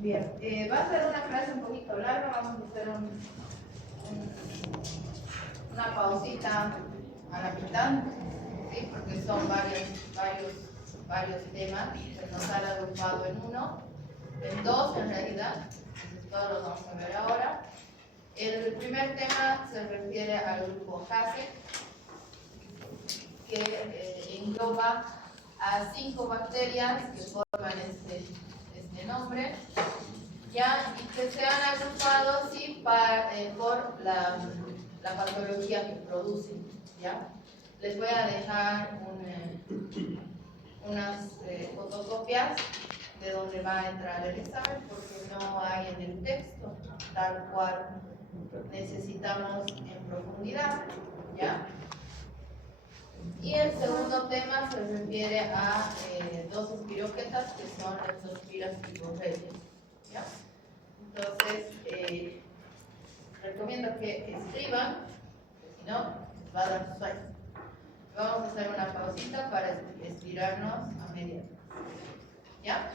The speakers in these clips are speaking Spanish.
Bien, va a ser una clase un poquito larga, vamos a hacer una pausita a la mitad, ¿sí? Porque son varios temas que nos han agrupado en uno, en dos en realidad, entonces todos los vamos a ver ahora. El primer tema se refiere al grupo HASEC, que engloba a 5 bacterias que forman este nombre, ¿ya? Y que se han agrupado sí, por la patología que producen, ¿ya? Les voy a dejar unas fotocopias de donde va a entrar el examen, porque no hay en el texto tal cual necesitamos en profundidad, ¿ya? Y el segundo tema se refiere a dos espiroquetas que son leptospiras picorreyes, ¿ya? Entonces, recomiendo que escriban, porque si no, les va a dar sueño. Vamos a hacer una pausita para estirarnos a media. ¿Ya?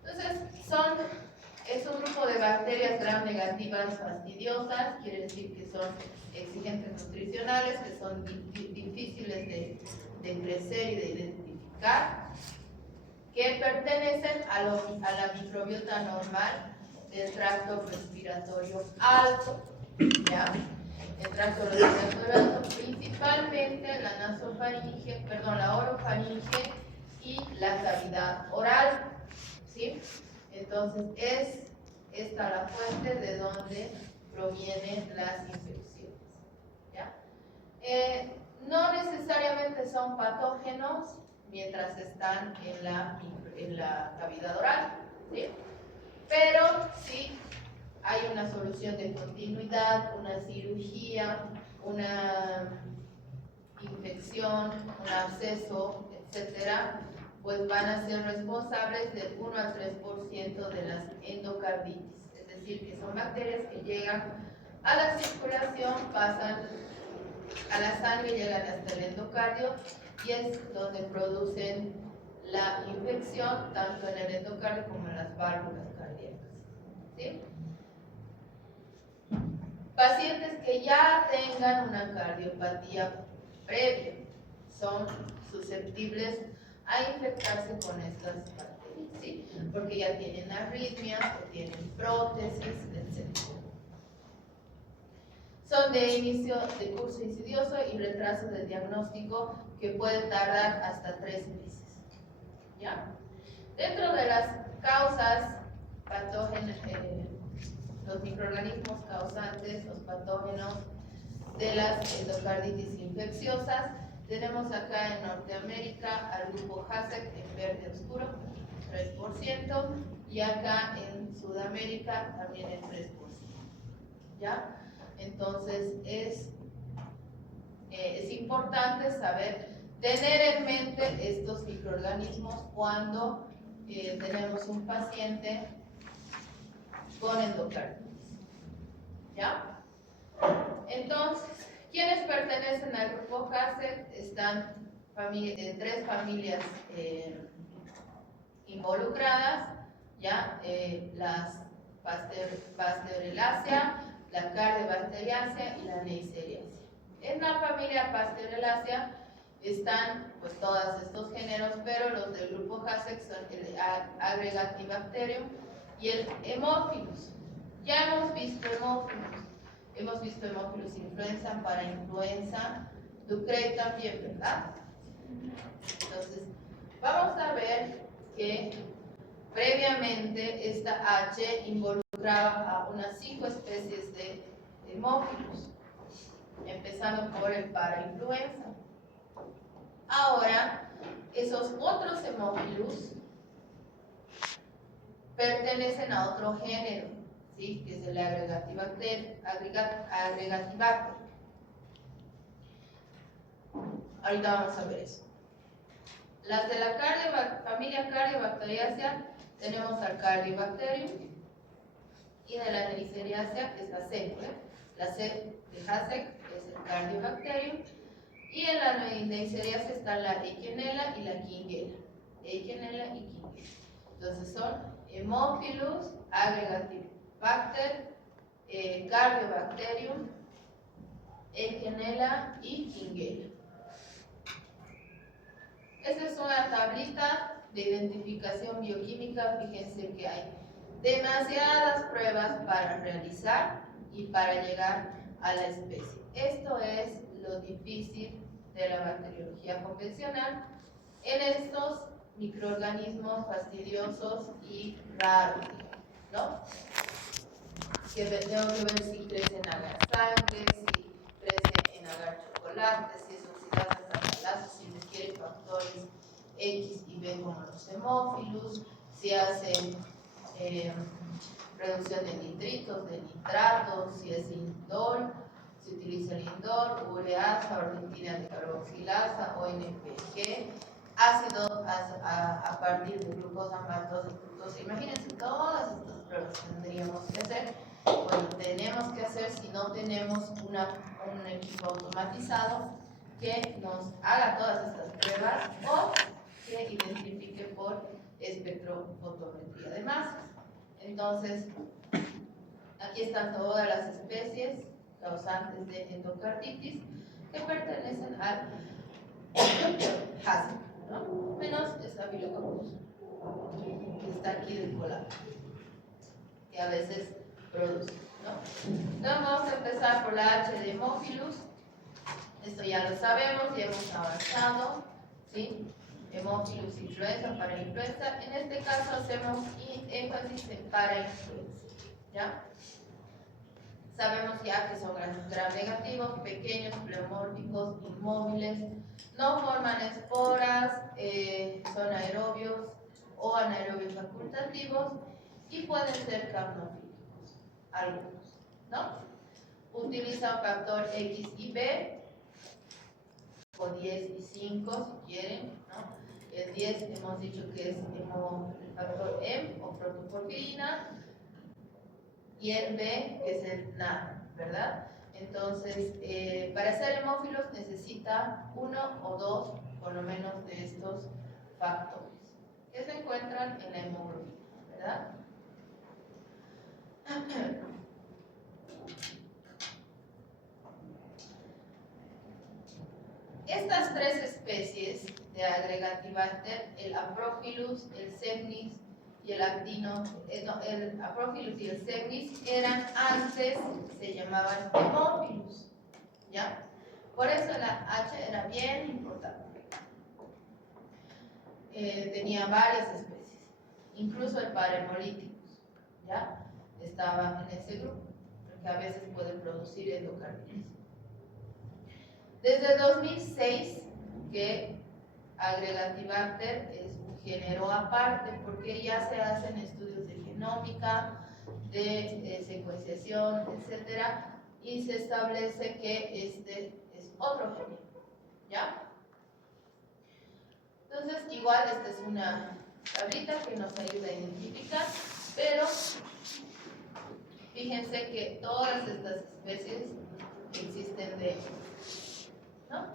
Entonces, es un grupo de bacterias gram negativas fastidiosas, quiere decir que son exigentes nutricionales, que son difíciles de crecer y de identificar, que pertenecen a la microbiota normal del tracto respiratorio alto, ¿ya? El tracto respiratorio alto, principalmente la nasofaringe, la orofaringe y la cavidad oral, ¿sí? Entonces es esta la fuente de donde provienen las infecciones, ¿ya? No necesariamente son patógenos mientras están en la cavidad oral, ¿sí? Pero sí hay una solución de continuidad, una cirugía, una infección, un absceso, etcétera, pues van a ser responsables del 1 al 3% de las endocarditis. Es decir, que son bacterias que llegan a la circulación, pasan a la sangre, llegan hasta el endocardio y es donde producen la infección tanto en el endocardio como en las válvulas cardíacas, ¿sí? Pacientes que ya tengan una cardiopatía previa son susceptibles a infectarse con estas bacterias, ¿sí? Porque ya tienen arritmias o tienen prótesis, etc. Son de inicio de curso insidioso y retraso de diagnóstico que puede tardar hasta 3 meses, ¿ya? Dentro de las causas patógenas, los microorganismos causantes, los patógenos de las endocarditis infecciosas, tenemos acá en Norteamérica al grupo HASEC en verde oscuro, 3%, y acá en Sudamérica también el 3%, ¿ya? Entonces es importante tener en mente estos microorganismos cuando tenemos un paciente con endocarditis, ¿ya? Entonces, ¿quiénes pertenecen al grupo HASEC? Están 3 familias involucradas, ¿ya? Las Pasteurelacea, la Cardibacteriacea y la Neisseria. En la familia Pasteurelacea están pues todos estos géneros, pero los del grupo HASEC son el Agregatibacterium y el Haemophilus. Ya hemos visto Haemophilus influenza para influenza Ducrey también, ¿verdad? Entonces, vamos a ver que previamente esta H involucraba a unas 5 especies de Haemophilus, empezando por el parainfluenza. Ahora, esos otros Haemophilus pertenecen a otro género, ¿sí? Que es el Agregatibacter. Ahorita vamos a ver eso. Las de la familia Cardibacteriacea tenemos al Cardibacterium, y de la Neisseria es la C, ¿eh? La C de HASEC es el Cardibacterium, Y en la Neisseria está la Eikenella y la Kingella. Eikenella y Kingella. Entonces son Haemophilus, Aggregatibacter, Cardiobacterium, Eikenella y Kingella. Esta es una tablita de identificación bioquímica. Fíjense que hay demasiadas pruebas para realizar y para llegar a la especie. Esto es lo difícil de la bacteriología convencional en estos microorganismos fastidiosos y raros, ¿no? Que tengo que ver si crecen en agar sangre, si crecen en agar chocolate, si es oxidasa, catalasa, si requiere factores X y B como los hemófilos, si hacen reducción de nitritos, de nitratos, si es indol, si utiliza el indol, ureasa, ornitina de carboxilasa, ONPG, ácido a partir de glucosa más 2 de fructosa. Imagínense todas estas pruebas que tendríamos que hacer. Bueno, tenemos que hacer si no tenemos un equipo automatizado que nos haga todas estas pruebas o que identifique por espectrofotometría de masas. Entonces, aquí están todas las especies causantes de endocarditis que pertenecen al HACCP, ¿no? Menos Staphylococcus, que está aquí del colado, que a veces produce, ¿no? Entonces vamos a empezar por la H de Haemophilus. Esto ya lo sabemos, ya hemos avanzado, ¿sí? Haemophilus influenza, parainfluenza. En este caso hacemos énfasis en parainfluenza, ¿ya? Sabemos ya que son gram negativos, pequeños, pleomórficos, inmóviles, no forman esporas, son aerobios o anaerobios facultativos y pueden ser capnofílicos, algunos, ¿no? Utilizan factor X y B, o 10 y 5 si quieren, ¿no? El 10 hemos dicho que es el factor M o protoporfirina, y el B que es el NAD, ¿verdad? Entonces, para ser hemófilos necesita uno o dos, por lo menos, de estos factores que se encuentran en la hemoglobina, ¿verdad? Estas tres especies de Aggregatibacter, el Aprophilus, el Semnis y el Actino, el Aprophilus y el Semnis eran antes, se llamaban Haemophilus, ¿ya? Por eso la H era bien importante. Tenía varias especies, incluso el Parahemolíticus, ¿ya? Estaba en ese grupo, porque a veces puede producir endocarditis. Desde 2006 que Aggregatibacter es un género aparte, porque ya se hacen estudios de genómica, de secuenciación, etcétera, y se establece que este es otro género, ¿ya? Entonces, igual esta es una tablita que nos ayuda a identificar, pero fíjense que todas estas especies existen de ellos, ¿no?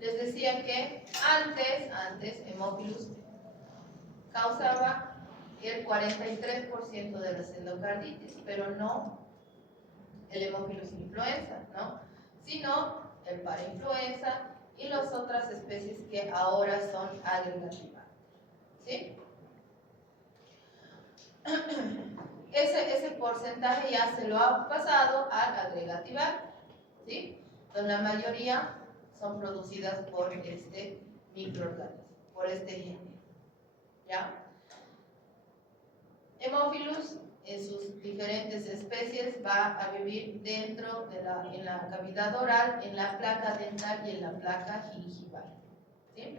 Les decía que antes Haemophilus causaba el 43% de las endocarditis, pero no el Haemophilus influenza, ¿no? Sino el parainfluenza y las otras especies que ahora son agregativas, ¿sí? Ese porcentaje ya se lo ha pasado al Aggregatibacter, ¿sí? Entonces la mayoría son producidas por este microorganismo, por este género, ¿ya? Haemophilus en sus diferentes especies va a vivir dentro de en la cavidad oral, en la placa dental y en la placa gingival, ¿sí?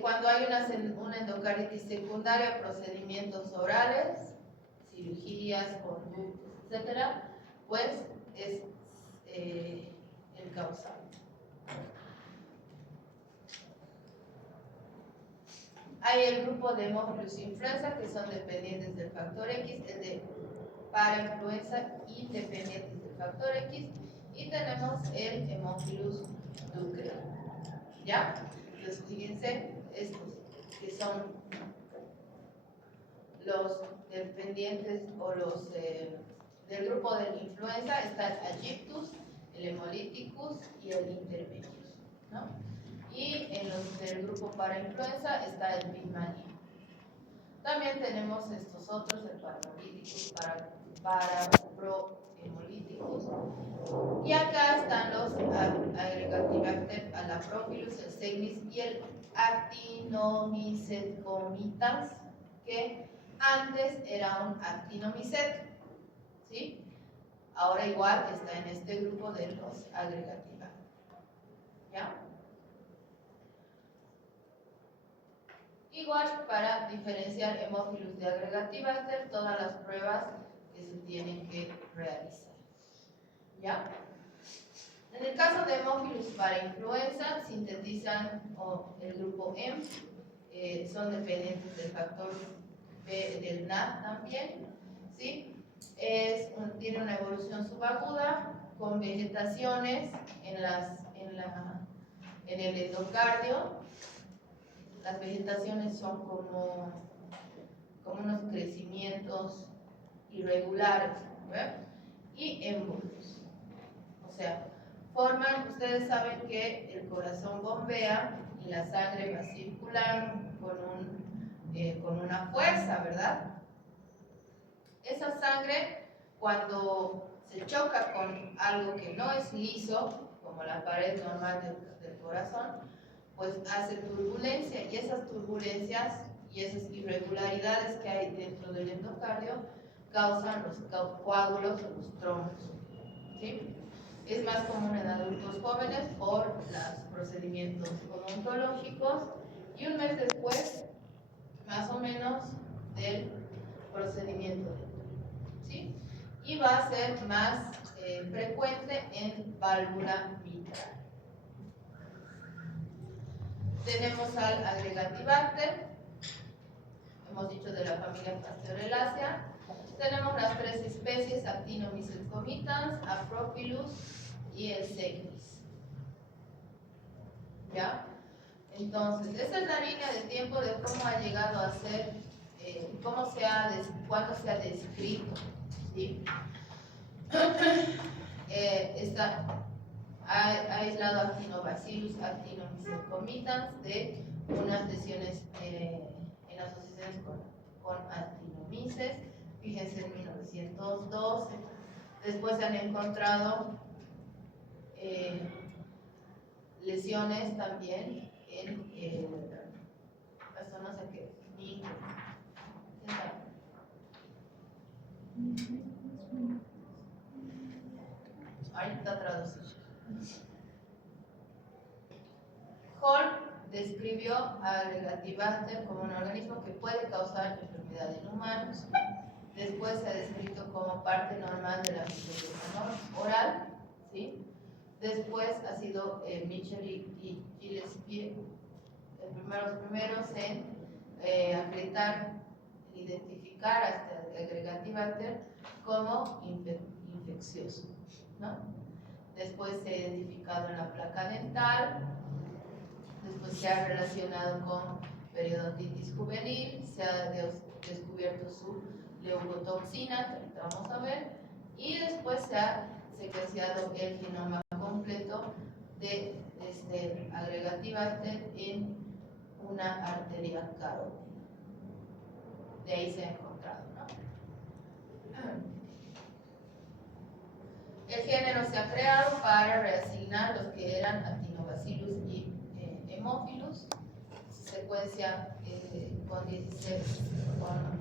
Cuando hay una endocarditis secundaria, procedimientos orales, cirugías, conductos, etcétera, pues es el causal. Hay el grupo de Haemophilus influenza que son dependientes del factor X, el de parainfluenza independientes del factor X, y tenemos el Haemophilus ducre. ¿Ya? Entonces, fíjense, estos que son los dependientes o los del grupo de la influenza, está el Aegyptus, el Hemolyticus y el Intermedius, ¿no? Y en los del grupo para influenza está el Birmania. También tenemos estos otros, el Parahemolíticus, Paraprohemolíticus. Y acá están los Agregatibacter, Alaprophilus, el Segnis y el Actinomycetcomitans, que antes era un Actinomycet, ¿sí? Ahora igual está en este grupo de los Agregatibacter. ¿Ya? Igual, para diferenciar Haemophilus de Agregatibacter, todas las pruebas que se tienen que realizar. ¿Ya? En el caso de Haemophilus para influenza, sintetizan el grupo M, son dependientes del factor B del NAD también, ¿sí? Tiene una evolución subaguda con vegetaciones en el endocardio. Las vegetaciones son como unos crecimientos irregulares, ¿verdad? Y émbolos. O sea, ustedes saben que el corazón bombea y la sangre va circulando con una fuerza, ¿verdad? Esa sangre, cuando se choca con algo que no es liso, como la pared normal del corazón, pues hace turbulencia, y esas turbulencias y esas irregularidades que hay dentro del endocardio causan los coágulos o los trombos, ¿sí? Es más común en adultos jóvenes por los procedimientos odontológicos y un mes después, más o menos, del procedimiento, ¿sí? Y va a ser más frecuente en válvula mitral. Tenemos al Agregatibacter, hemos dicho de la familia Pasteurelacea. Tenemos las tres especies, Actinomycetcomitans, Aprophilus y el Segnis. ¿Ya? Entonces, esta es la línea de tiempo de cómo ha llegado a ser, cuándo se ha descrito, ¿sí? Ha aislado Actinobacillus actinomycetcomitans de unas lesiones en asociaciones con actinomyces. Fíjense, en 1912. Después se han encontrado lesiones también en esto no sé qué, ahí está traducido. Hall describió a Agregatibacter como un organismo que puede causar enfermedad en humanos. Después se ha descrito como parte normal de la microbiota oral, ¿sí? Después ha sido Mitchell y Gillespie los primeros en acreditar, identificar a este Agregatibacter como infeccioso, ¿no? Después se ha identificado en la placa dental. Después se ha relacionado con periodontitis juvenil, se ha descubierto su leucotoxina, que ahorita vamos a ver, y después se ha secuenciado el genoma completo de este Agregatibacter en una arteria carótida. De ahí se ha encontrado, ¿no? El género se ha creado para reasignar los que eran Actinobacillus y Haemophilus. Secuencia con 16, con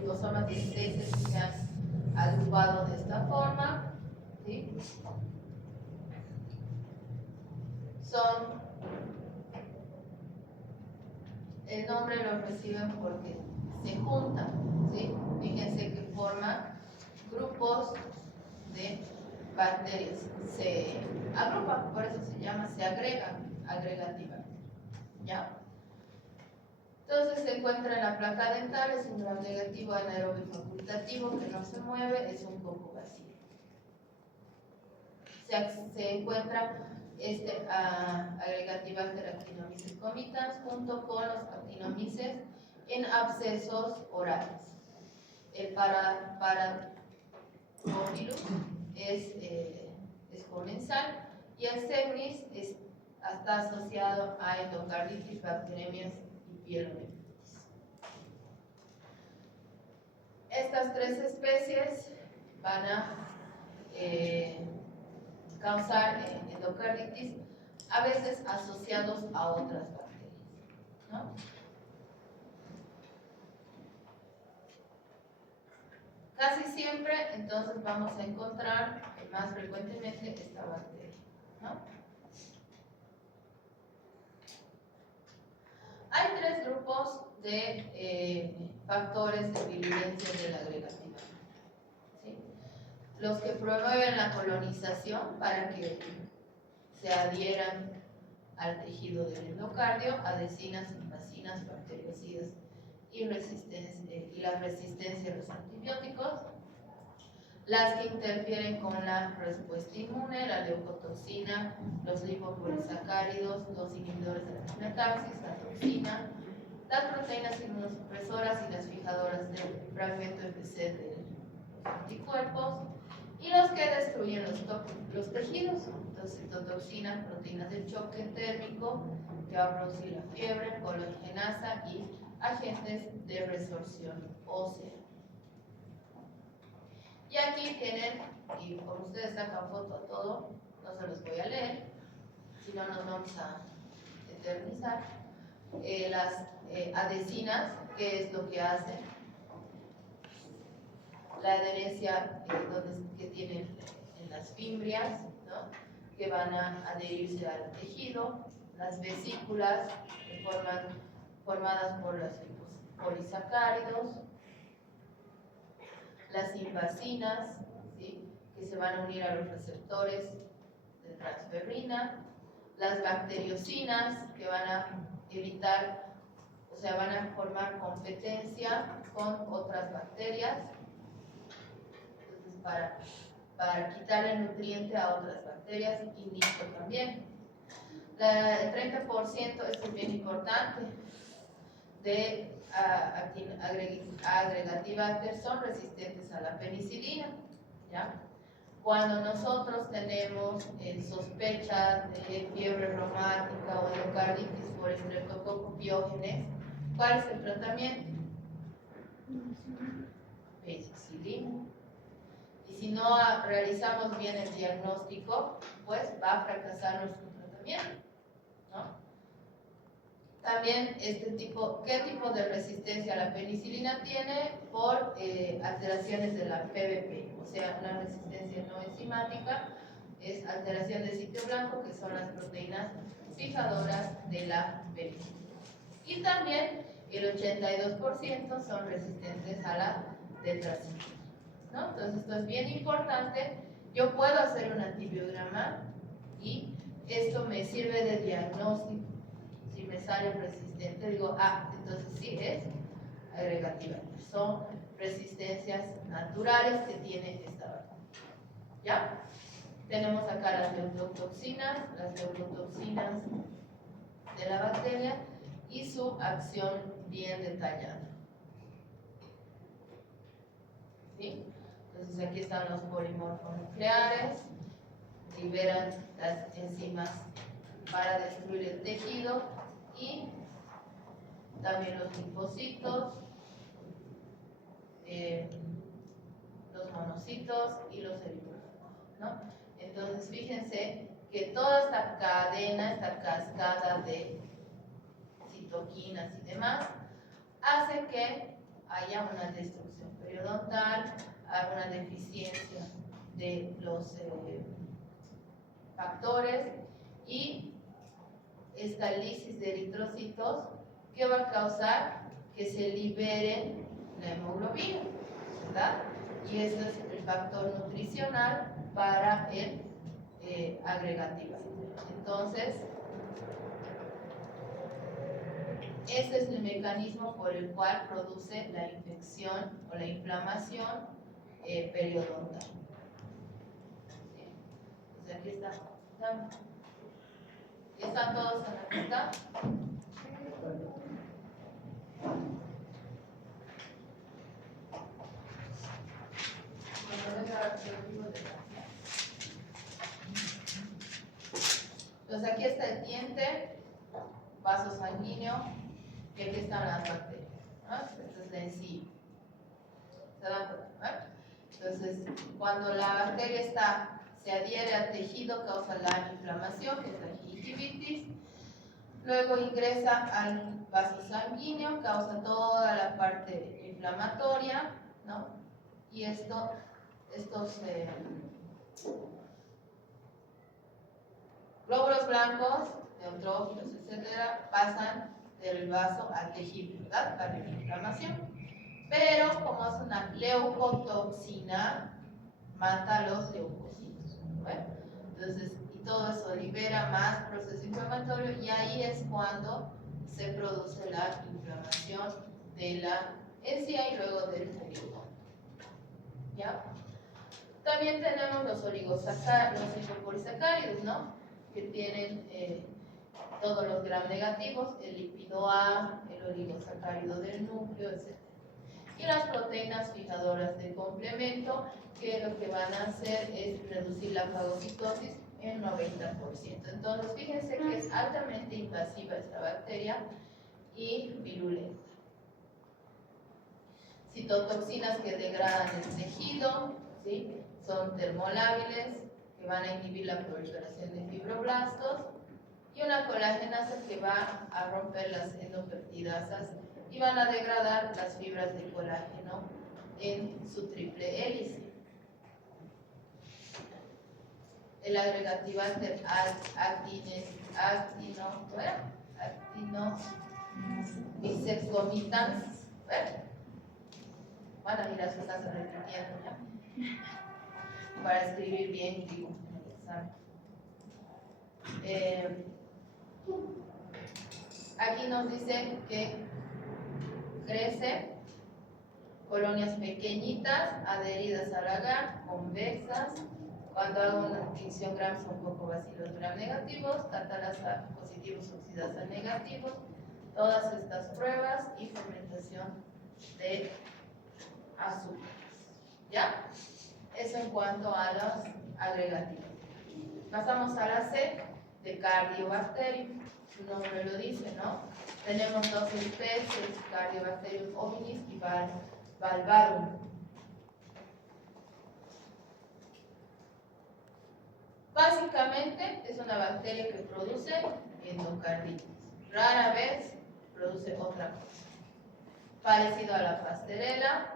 ribosomas 16 se han agrupado de esta forma, ¿sí? El nombre lo reciben porque se juntan, ¿sí? Fíjense que forman grupos de bacterias, se agrupan, por eso se llama, se agregan, agregativa, ¿ya? Entonces se encuentra en la placa dental, es un gram negativo anaerobio facultativo que no se mueve, es un coco vacío. se encuentra Agregatibacter actinomyces comitans junto con los actinomyces en abscesos orales. El Paradophilus es comensal y el Semnis está asociado a endocarditis, bacteremias y pielonefritis. Estas tres especies van a causar endocarditis, a veces asociados a otras bacterias, ¿no? Casi siempre, entonces, vamos a encontrar más frecuentemente esta bacteria, ¿no? Hay tres grupos de factores de virulencia de la agregativa, ¿sí? Los que promueven la colonización para que se adhieran al tejido del endocardio, adhesinas, simpacinas, bacteriocidas y la resistencia a los antibióticos. Las que interfieren con la respuesta inmune, la leucotoxina, los lipopolisacáridos, los inhibidores de la metaxis, la toxina, las proteínas inmunosupresoras y las fijadoras del fragmento FC de los anticuerpos, y los que destruyen los tejidos, entonces citotoxina, proteínas de choque térmico, que va a producir la fiebre, collagenasa y agentes de resorción ósea. Y aquí tienen, y como ustedes sacan foto a todo, no se los voy a leer, si no nos vamos a eternizar. Las adhesinas, ¿qué es lo que hacen? La adherencia que tienen en las fimbrias, ¿no? Que van a adherirse al tejido, las vesículas formadas por los polisacáridos, las invasinas, ¿sí? Que se van a unir a los receptores de transferrina, las bacteriocinas que van a evitar, o sea, van a formar competencia con otras bacterias, entonces para quitarle nutriente a otras bacterias, y listo también. El 30%, esto es bien importante, de Agregatibacter son resistentes a la penicilina, ¿ya? Cuando nosotros tenemos sospecha de fiebre reumática o endocarditis por Streptococcus pyogenes, ¿cuál es el tratamiento? Penicilina. Y si no realizamos bien el diagnóstico, pues va a fracasar nuestro tratamiento, ¿no? También ¿qué tipo de resistencia a la penicilina tiene? Por alteraciones de la PBP, o sea, una resistencia no enzimática, es alteración de sitio blanco, que son las proteínas fijadoras de la penicilina. Y también el 82% son resistentes a la tetraciclina, ¿no? Entonces esto es bien importante. Yo puedo hacer un antibiograma y esto me sirve de diagnóstico. Si me sale resistente, digo, entonces sí es agregativa. Son resistencias naturales que tiene esta bacteria. ¿Ya? Tenemos acá las leucotoxinas de la bacteria y su acción bien detallada. ¿Sí? Entonces aquí están los polimorfos nucleares, liberan las enzimas para destruir el tejido, y también los linfocitos, los monocitos y los eritrócitos, ¿no? Entonces fíjense que toda esta cadena, esta cascada de citoquinas y demás, hace que haya una destrucción periodontal, haya una deficiencia de los factores, y esta lisis de eritrocitos que va a causar que se libere la hemoglobina, ¿verdad? Y ese es el factor nutricional para el agregativo. Entonces, este es el mecanismo por el cual produce la infección o la inflamación periodontal. Entonces aquí está. ¿Están todos en la pista? Entonces aquí está el diente, vaso sanguíneo, y aquí están las bacterias, ¿no? Esta es la encía. ¿Se dan cuenta? Entonces, cuando la bacteria se adhiere al tejido, causa la inflamación, que es la gingivitis. Luego ingresa al vaso sanguíneo, causa toda la parte inflamatoria, ¿no? Y estos glóbulos blancos, neutrófilos, etcétera, pasan del vaso al tejido, ¿verdad? Para la inflamación. Pero como es una leucotoxina, mata a los leucocitos, ¿no? Entonces, y todo eso libera más proceso inflamatorio y ahí es cuando se produce la inflamación de la encía y luego del periodonto. ¿Ya? También tenemos los oligopolisacáridos, ¿no? Que tienen todos los gram negativos, el lípido A, el oligosacárido del núcleo, etc. Y las proteínas fijadoras de complemento, que lo que van a hacer es reducir la fagocitosis en 90%. Entonces, fíjense que es altamente invasiva esta bacteria y virulenta. Citotoxinas que degradan el tejido, ¿sí? Son termolábiles, que van a inhibir la proliferación de fibroblastos, y una colagenasa que va a romper las endopeptidasas y van a degradar las fibras de colágeno en su triple hélice. El agregativante actinobisexomitans. Van a mirar si estás repitiendo ya. Para escribir bien, digo, en el examen. Aquí nos dice que crece colonias pequeñitas, adheridas al agar, convexas. Cuando hago una tinción gram son cocobacilos gram negativos, catalasa positivos, oxidasa negativos. Todas estas pruebas y fermentación de azúcares. ¿Ya? Eso en cuanto a los agregativos. Pasamos a la C de Cardiobacterium. Su nombre lo dice, ¿no? Tenemos dos especies, Cardiobacterium hominis y valvarum. Básicamente es una bacteria que produce endocarditis. Rara vez produce otra cosa. Parecido a la pastorela,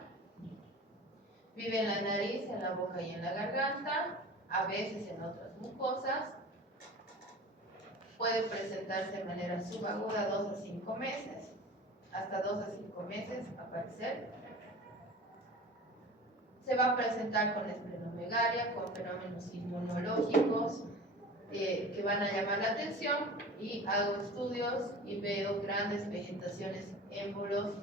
vive en la nariz, en la boca y en la garganta, a veces en otras mucosas. Puede presentarse de manera subaguda 2 a 5 meses, hasta 2 a 5 meses aparecer. Se va a presentar con esplenomegalia, con fenómenos inmunológicos que van a llamar la atención, y hago estudios y veo grandes vegetaciones, émbolos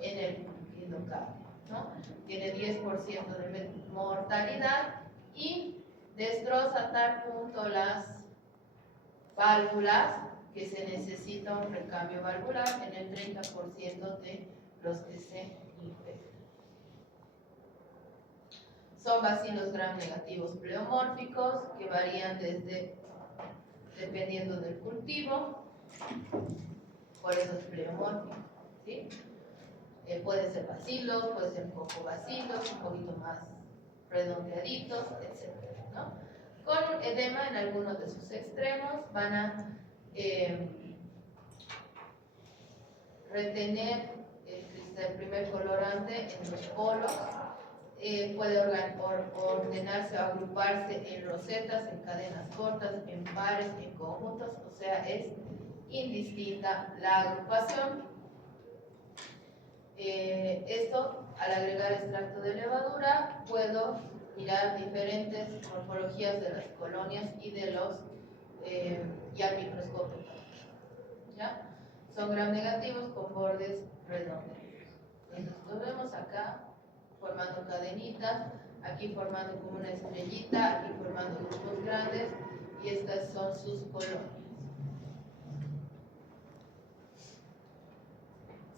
en el endocardio, ¿no? Tiene 10% de mortalidad y destroza a tal punto las válvulas que se necesita un recambio valvular en el 30% de los que se infectan. Son bacilos gram negativos pleomórficos que varían dependiendo del cultivo, por eso es pleomórfico, ¿sí? Puede ser bacilos, puede ser cocobacilos, un poquito más redondeaditos, etc., ¿no? Con edema en algunos de sus extremos. Van a retener el primer colorante en los polos. Puede ordenarse o agruparse en rosetas, en cadenas cortas, en pares, en conjuntos, o sea, es indistinta la agrupación. Esto, al agregar extracto de levadura, puedo mirar diferentes morfologías de las colonias y de los y al microscopio, ¿ya? Son gram negativos con bordes redondos. Entonces lo vemos acá formando cadenitas, aquí formando como una estrellita, aquí formando grupos grandes, y estas son sus colonias.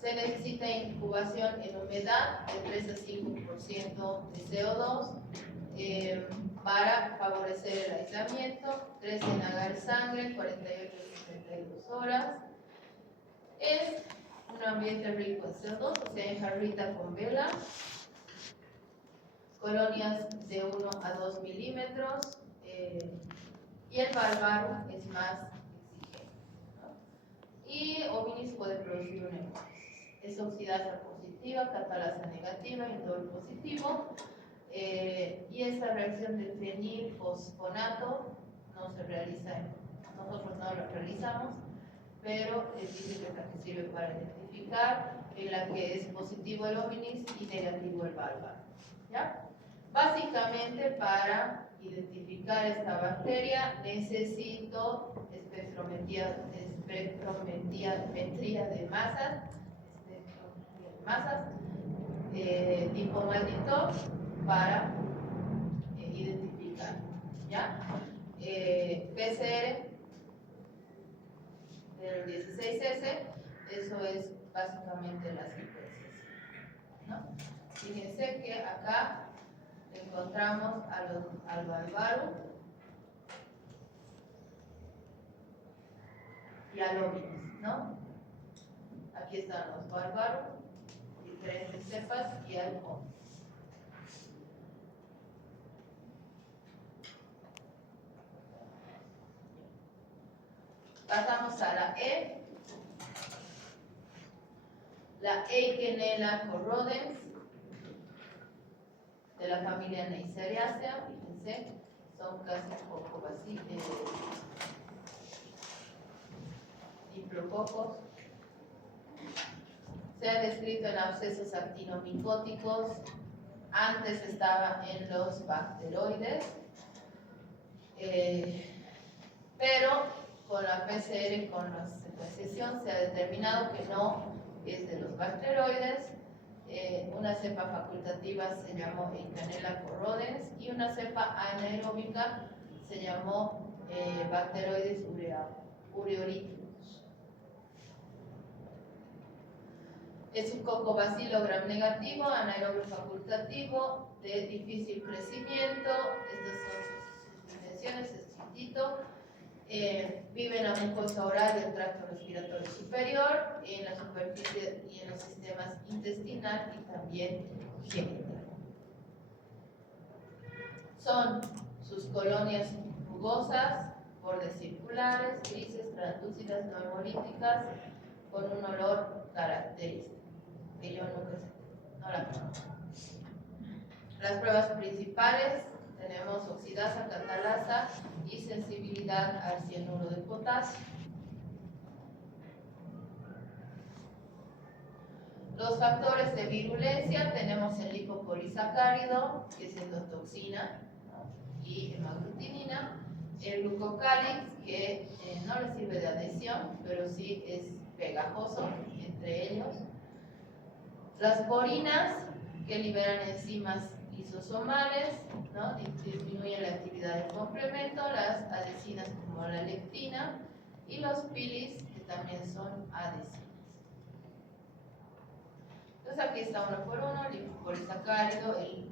Se necesita incubación en humedad de 3 a 5% de CO2 para favorecer el aislamiento, 3 en agar-sangre, 48 a 72 horas. Es un ambiente rico en CO2, o sea, en jarrita con vela, colonias de 1 a 2 milímetros, y el bárbaro es más exigente, ¿no? Y Ovinis puede producir una hemólisis. Es oxidasa positiva, catalasa negativa, indol positivo, y esta reacción del fenilfosfonato no se realiza, nosotros no lo realizamos, pero dice que es la que sirve para identificar, en la que es positivo el Ovinis y negativo el bárbaro, ¿ya? Básicamente, para identificar esta bacteria necesito espectrometría de masas, tipo maldito para identificar, ¿ya? PCR del 16S, eso es básicamente la secuenciación, ¿no? Fíjense que acá encontramos al bárbaro y al Ovinis, ¿no? Aquí están los bárbaros, diferentes cepas, y al Ovinis. Pasamos a la E. La Eikenella corrodens, de la familia Neisseria, fíjense, son casi poco diplococos. Se ha descrito en abscesos actinomicóticos, antes estaba en los bacteroides, pero con la PCR, con la secuenciación, se ha determinado que no es de los bacteroides. Una cepa facultativa se llamó Eikenella corrodens y una cepa anaeróbica se llamó Bacteroides ureoríticos. Es un cocobacilo gram negativo, anaerobio facultativo, de difícil crecimiento. Estas son sus dimensiones, es chiquitito. Vive en la mucosa oral y el tracto respiratorio superior, en la superficie y en los sistemas intestinal y también genital. Son sus colonias rugosas, bordes circulares, grises, translúcidas, no hemolíticas, con un olor característico, que yo no la conozco. Las pruebas principales: tenemos oxidasa, catalasa y sensibilidad al cianuro de potasio. Los factores de virulencia: tenemos el lipopolisacárido, que es endotoxina, ¿no? Y hemaglutinina. El glucocálix, que no le sirve de adhesión, pero sí es pegajoso entre ellos. Las porinas, que liberan enzimas lisosomales, ¿no? Disminuyen la actividad del complemento. Las adhesinas, como la lectina, y los pilis, que también son adhesinas. Entonces aquí está uno por uno: el lipopolisacárido, el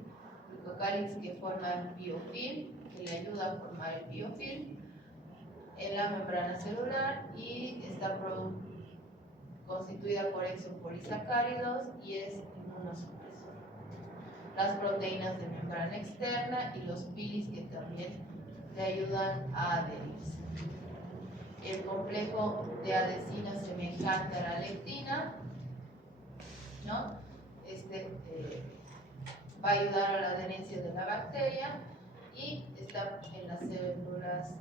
glucocálix, que forma el biofilm, que le ayuda a formar el biofilm en la membrana celular, y está constituida por exopolisacáridos y es inmunosupresor. Las proteínas de membrana externa y los pilis, que también le ayudan a adherirse. El complejo de adhesina semejante a la lectina, ¿no? Va a ayudar a la adherencia de la bacteria, y está en las células,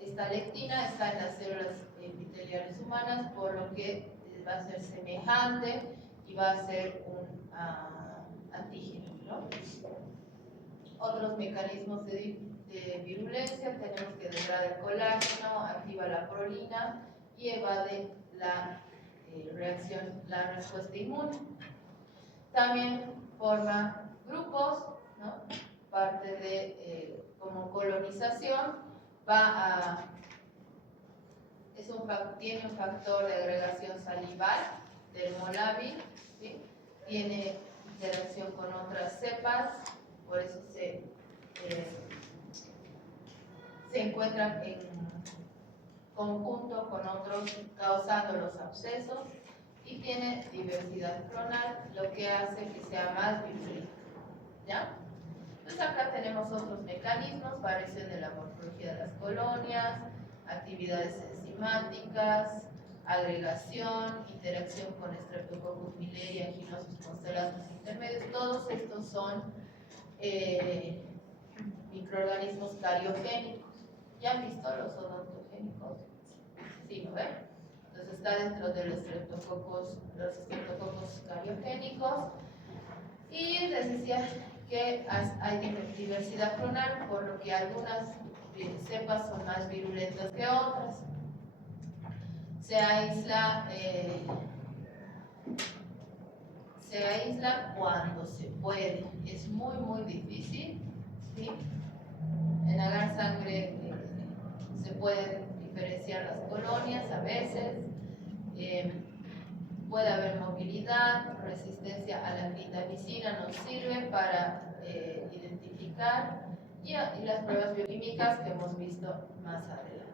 esta lectina está en las células epiteliales humanas, por lo que va a ser semejante y va a ser un antígeno, ¿no? Otros mecanismos de virulencia: tenemos que degrada el colágeno, activa la prolina y evade la respuesta inmune. También forma grupos, ¿no? Parte de, como colonización, tiene un factor de agregación salival del molábil, ¿sí? Tiene interacción con otras cepas, por eso se encuentran en conjunto con otros causando los abscesos, y tiene diversidad clonal, lo que hace que sea más virulento, ¿ya? Entonces acá tenemos otros mecanismos, variación de la morfología de las colonias, actividades enzimáticas, agregación, interacción con Streptococcus milleri, anginosus constellatus intermedios. Todos estos son microorganismos cariogénicos. ¿Ya han visto los odontogénicos? Sí, ¿no ven? Entonces está dentro de los streptococos cariogénicos. Y les decía que hay diversidad clonal, por lo que algunas cepas son más virulentas que otras. Se aísla cuando se puede. Es muy difícil, ¿sí? En agar sangre se pueden diferenciar las colonias a veces. Puede haber movilidad, resistencia a la clindamicina nos sirve para identificar, y las pruebas bioquímicas que hemos visto más adelante,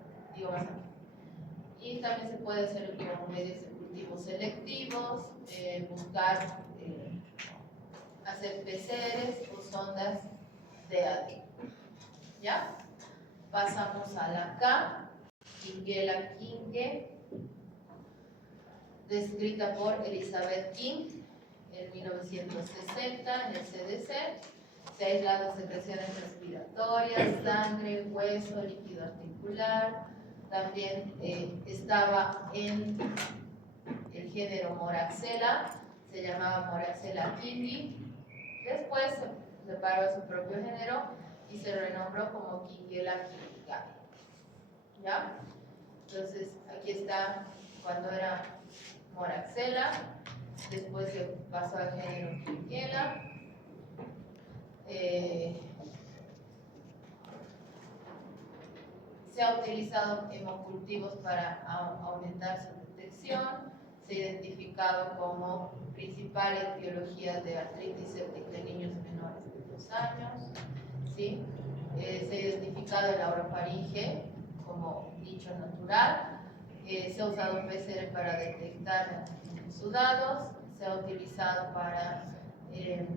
Y también se puede hacer con medios de cultivo selectivos, buscar hacer PCRs o sondas de ADN. ¿Ya? Pasamos a la K, Kingella kinge, descrita por Elizabeth King en 1960 en el CDC. Se ha aislado secreciones respiratorias, sangre, hueso, líquido articular. También estaba en el género Moraxella, se llamaba Moraxella kingi. Después se separó de su propio género y se renombró como Kingella kingicae. ¿Ya? Entonces, aquí está cuando era Moraxella, después se pasó al género Kingella. Se ha utilizado hemocultivos para aumentar su detección. Se ha identificado como principal etiología de artritis séptica en niños menores de 2 años. ¿Sí? Se ha identificado el orofaringe como nicho natural. Se ha usado un PCR para detectar sudados. Se ha utilizado para en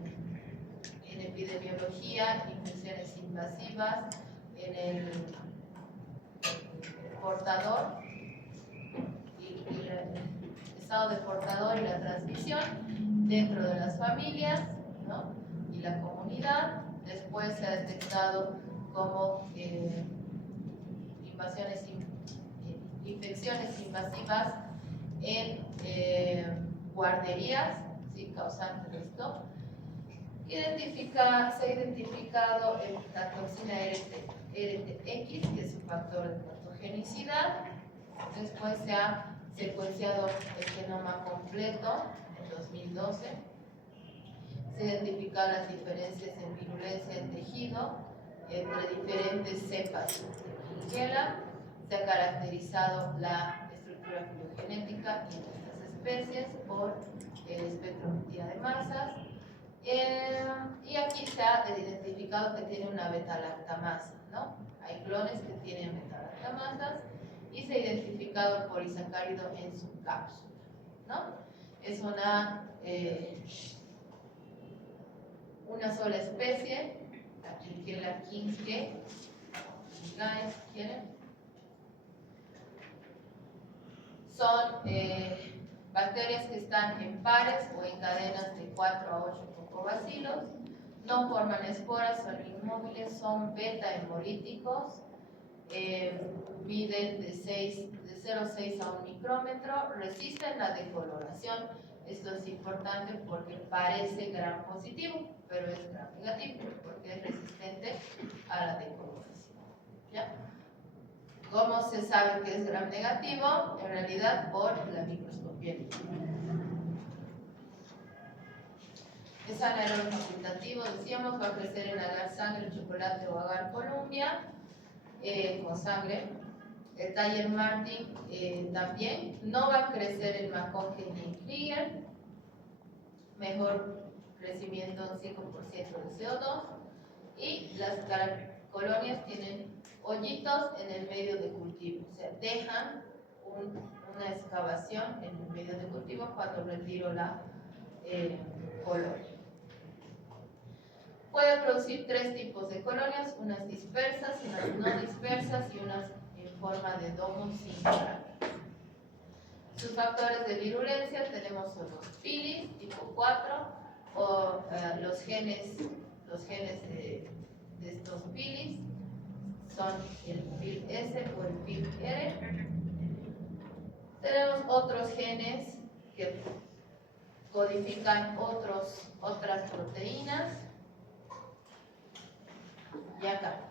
epidemiología, infecciones invasivas, en el portador y el estado de portador y la transmisión dentro de las familias, ¿no? Y la comunidad. Después se ha detectado como infecciones invasivas en guarderías, ¿sí? Causantes de esto. Se ha identificado la toxina RTX, que es un factor de patogenicidad. Después se ha secuenciado el genoma completo en 2012. Se identifican las diferencias en virulencia en tejido entre diferentes cepas de Kingella. Se ha caracterizado la estructura filogenética en estas especies por espectrometría de masas. Y aquí se ha identificado que tiene una beta-lactamasa, ¿no? Hay clones que tienen beta-lactamasas, y se ha identificado el polisacárido en su cápsula, ¿no? Es una sola especie, la Kingella kingicae, si quieren. Son bacterias que están en pares o en cadenas de 4 a 8 cocobacilos, no forman esporas, son inmóviles, son beta-hemolíticos, miden de 0,6 a 1 micrómetro, resisten la decoloración. Esto es importante porque parece gram positivo, pero es gram negativo, porque es resistente a la decoloración. ¿Ya? ¿Cómo se sabe que es gram negativo? En realidad por la microscopía. Insana era lo facultativo, decíamos, va a crecer en agar sangre, chocolate o agar Columbia, con sangre. El Tiger Martin también no va a crecer en Maconje ni en Krieger, mejor crecimiento en 5% de CO2, y las colonias tienen hoyitos en el medio de cultivo, o sea, dejan una excavación en el medio de cultivo cuando retiro la colonia. Puede producir 3 tipos de colonias, unas dispersas, unas no dispersas y unas en forma de domo singular. Sus factores de virulencia tenemos los pilis tipo 4 o los genes de estos pilis son el pil S o el pil R. Tenemos otros genes que codifican otras proteínas. Y acá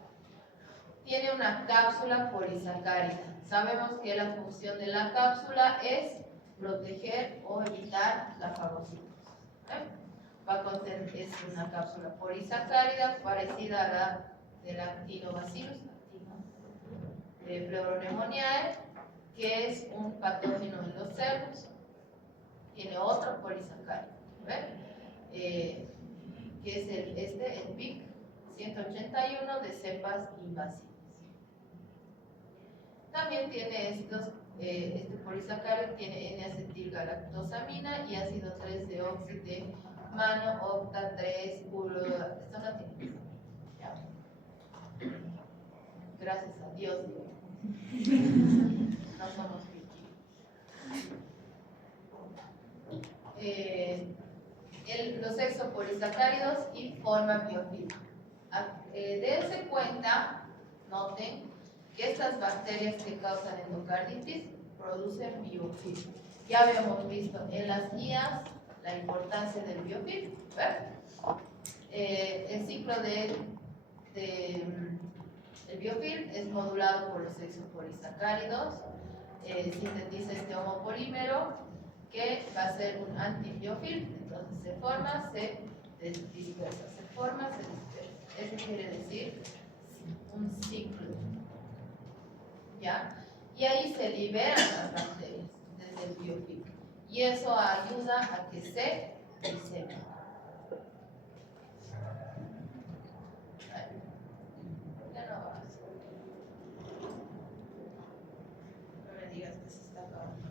tiene una cápsula polisacárida. Sabemos que la función de la cápsula es proteger o evitar la fagocitosis. Es una cápsula polisacárida parecida a la del Actinobacillus pleuropneumoniae, que es un patógeno en los cerdos. Tiene otro polisacárido, que es el PIC 181 de cepas invasivas. También tiene este polisacárido tiene N-acetilgalactosamina y ácido 3-deoxi de mano, octa 3, esto no tiene. Ya. Gracias a Dios, no somos los exopolisacáridos y forma biofilm. Dense cuenta, noten, que estas bacterias que causan endocarditis producen biofilm. Ya habíamos visto en las guías la importancia del biofilm. El ciclo del biofilm es modulado por los exopolisacáridos. Sintetiza este homopolímero que va a ser un antibiofilm, entonces se forma, se dispersa, se forma, se dispersa. Eso quiere decir un ciclo, ¿ya? Y ahí se liberan las bacterias desde el biofilm y eso ayuda a que se diseminen. Ya no va a hacer. No me digas que se está acabando.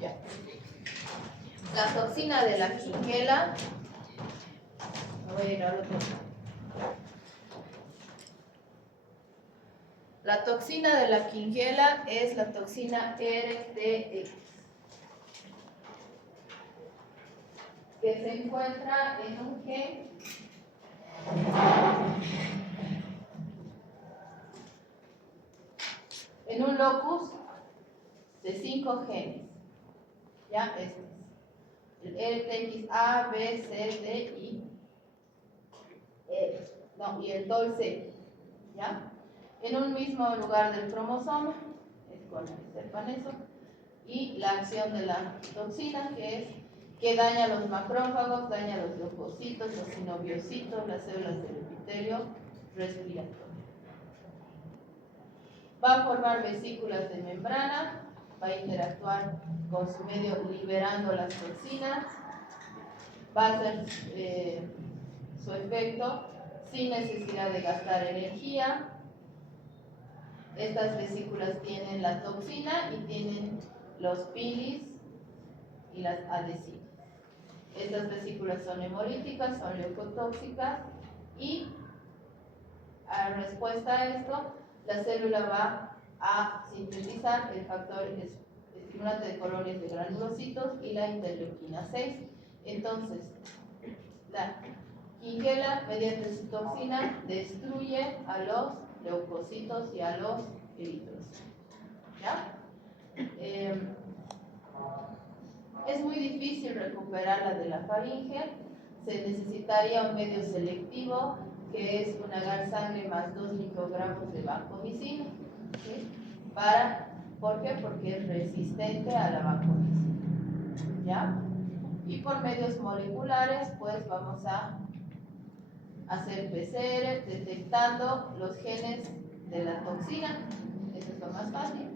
Ya. La toxina de la Shigella, voy a ir al otro. La toxina de la Shigella es la toxina RTX, que se encuentra en un gen en un locus de 5 genes. ¿Ya? Este es el RTX A, B, C, D y y el TOL-C. ¿Ya? En un mismo lugar del cromosoma, es con que sepan eso, y la acción de la toxina, que daña los macrófagos, daña los leucocitos, los sinoviocitos, las células del epitelio respiratorio. Va a formar vesículas de membrana, va a interactuar con su medio liberando las toxinas, va a hacer su efecto sin necesidad de gastar energía. Estas vesículas tienen la toxina y tienen los pilis y las adhesivas. Estas vesículas son hemolíticas, son leucotóxicas y a respuesta a esto, la célula va a sintetizar el factor estimulante de colonias de granulocitos y la interleuquina 6. Entonces, la Shigella, mediante su toxina, destruye a los leucocitos y a los eritrocitos. ¿Ya? Es muy difícil recuperarla de la faringe. Se necesitaría un medio selectivo, que es un agar sangre más 2 microgramos de vancomicina. ¿Sí? ¿Por qué? Porque es resistente a la vancomicina. ¿Ya? Y por medios moleculares, pues vamos a hacer PCR detectando los genes de la toxina. Eso es lo más fácil.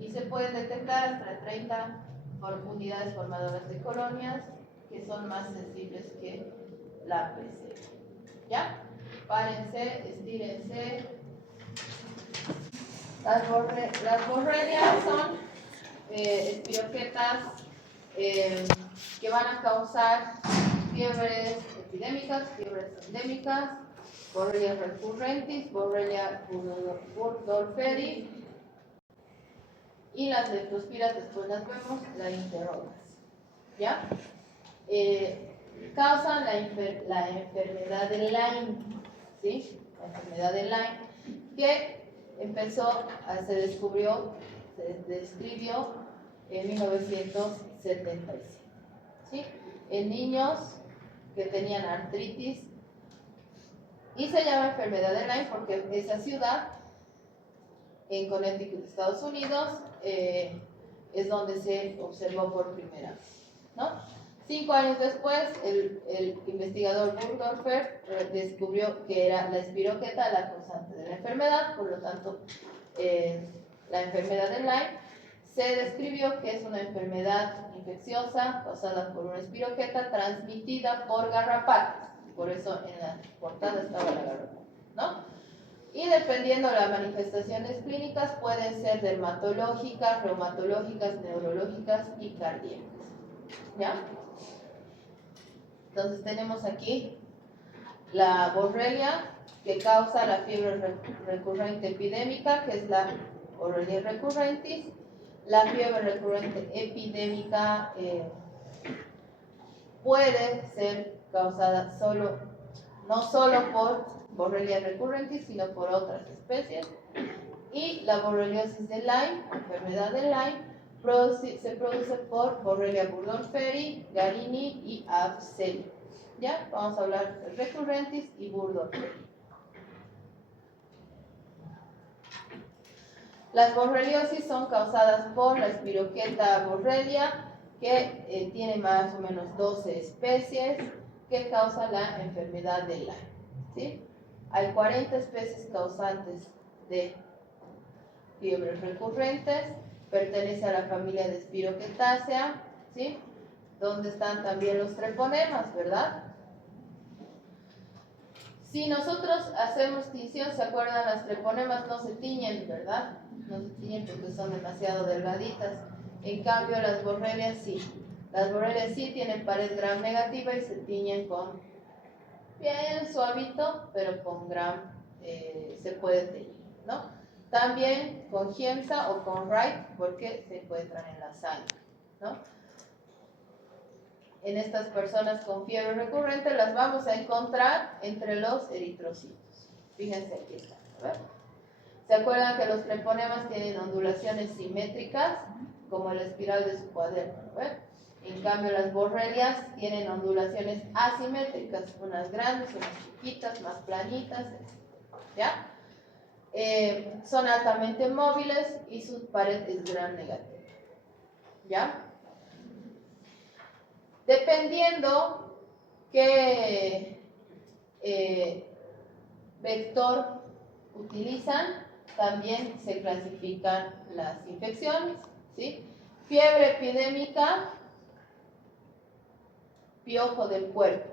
Y se pueden detectar hasta 30 unidades formadoras de colonias, que son más sensibles que la PCR. ¿Ya? Párense, estírense. Las borrelias son espiroquetas que van a causar fiebres epidémicas, fiebres endémicas, Borrelia recurrentis, Borrelia burgdorferi, y las leptospiras, después las vemos, la interrogas. ¿Ya? Causan la enfermedad de Lyme, ¿sí? La enfermedad de Lyme, que se describió en 1975, ¿sí? En niños que tenían artritis, y se llama enfermedad de Lyme porque esa ciudad, en Connecticut, Estados Unidos, es donde se observó por primera vez, ¿no? 5 años después, el investigador Burgdorfer descubrió que era la espiroqueta la causante de la enfermedad. Por lo tanto, la enfermedad de Lyme se describió que es una enfermedad infecciosa causada por una espiroqueta transmitida por garrapatas. Por eso en la portada estaba la garrapata, ¿no? Y dependiendo de las manifestaciones clínicas, pueden ser dermatológicas, reumatológicas, neurológicas y cardíacas. ¿Ya? Entonces tenemos aquí la borrelia, que causa la fiebre recurrente epidémica, que es la Borrelia recurrentis. La fiebre recurrente epidémica puede ser causada no solo por Borrelia recurrentis, sino por otras especies. Y la borreliosis de Lyme, enfermedad de Lyme, se produce por Borrelia burgdorferi, Garini y Afzeli. ¿Ya? Vamos a hablar de recurrentis y burgdorferi. Las borreliosis son causadas por la Spirocheta borrelia, que tiene más o menos 12 especies, que causa la enfermedad de Lyme. ¿Sí? Hay 40 especies causantes de fiebres recurrentes, pertenece a la familia de Spirochetaceae, ¿sí? Donde están también los treponemas, ¿verdad? Si nosotros hacemos tinción, ¿se acuerdan? Las treponemas no se tiñen, ¿verdad? No se tiñen porque son demasiado delgaditas. En cambio, las borrelias sí. Las borrelias sí tienen pared gram negativa y se tiñen con bien suavito, pero con gram se puede teñir, ¿no? También con Giemsa o con Wright, porque se encuentran en la sangre, ¿no? En estas personas con fiebre recurrente las vamos a encontrar entre los eritrocitos. Fíjense, aquí está. ¿Se acuerdan que los treponemas tienen ondulaciones simétricas, como la espiral de su cuaderno? En cambio, las borrelias tienen ondulaciones asimétricas, unas grandes, unas chiquitas, más planitas, ¿ya? Son altamente móviles y su pared es gram negativa, ¿ya? Dependiendo qué vector utilizan, también se clasifican las infecciones, ¿sí? Fiebre epidémica, piojo del cuerpo,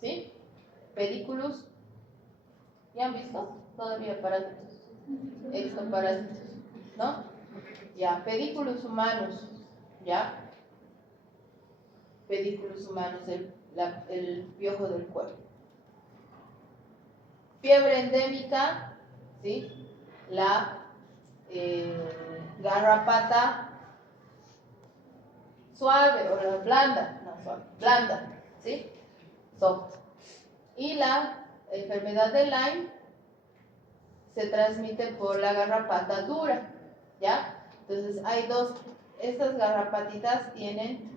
¿sí? Pediculus, ¿ya han visto? Todavía parásitos, exoparásitos, ¿no? Ya, Pediculus humanus, ¿ya? Pediculus humanus, el piojo del cuerpo. Fiebre endémica, ¿sí? La garrapata suave o la blanda, no suave, blanda, ¿sí? Soft. Y la enfermedad de Lyme se transmite por la garrapata dura, ¿ya? Entonces hay dos estas garrapatitas tienen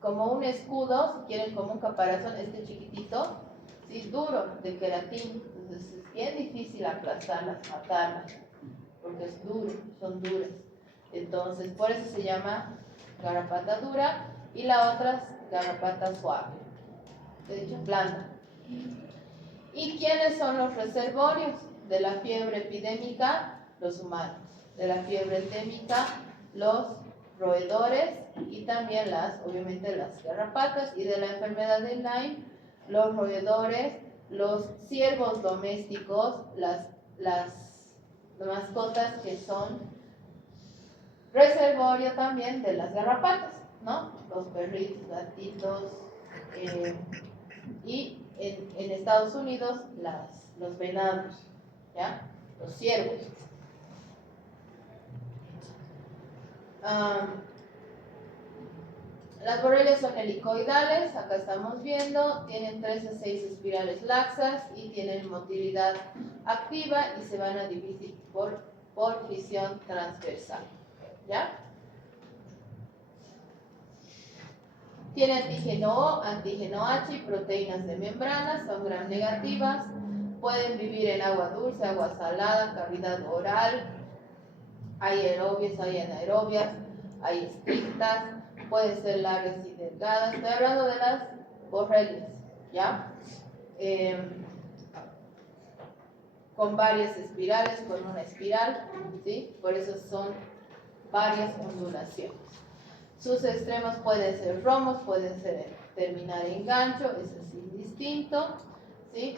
como un escudo, si quieren como un caparazón, chiquitito, ¿sí? Duro, de queratina. Entonces es bien difícil aplastarlas, matarlas, porque es duro, son duras. Entonces por eso se llama garrapata dura, y la otra es garrapata suave, de hecho blanda. ¿Y quiénes son los reservorios de la fiebre epidémica? Los humanos. De la fiebre endémica, los roedores y también obviamente las garrapatas. Y de la enfermedad de Lyme, los roedores, los ciervos domésticos, las mascotas que son reservorio también de las garrapatas, ¿no? Los perritos, gatitos, y en Estados Unidos los venados, ¿ya? Los ciervos. Las borrelias son helicoidales, acá estamos viendo, tienen 3 a 6 espirales laxas y tienen motilidad activa y se van a dividir por fisión transversal, ¿ya? Tiene antígeno O, antígeno H y proteínas de membrana, son gram negativas, pueden vivir en agua dulce, agua salada, cavidad oral, hay aerobias, hay anaerobias, hay estrictas, pueden ser largas y delgadas. Estoy hablando de las borrelias, ¿ya? Con varias espirales, con una espiral, ¿sí? Por eso son varias ondulaciones. Sus extremos pueden ser romos, pueden terminar en gancho, eso es indistinto, ¿sí?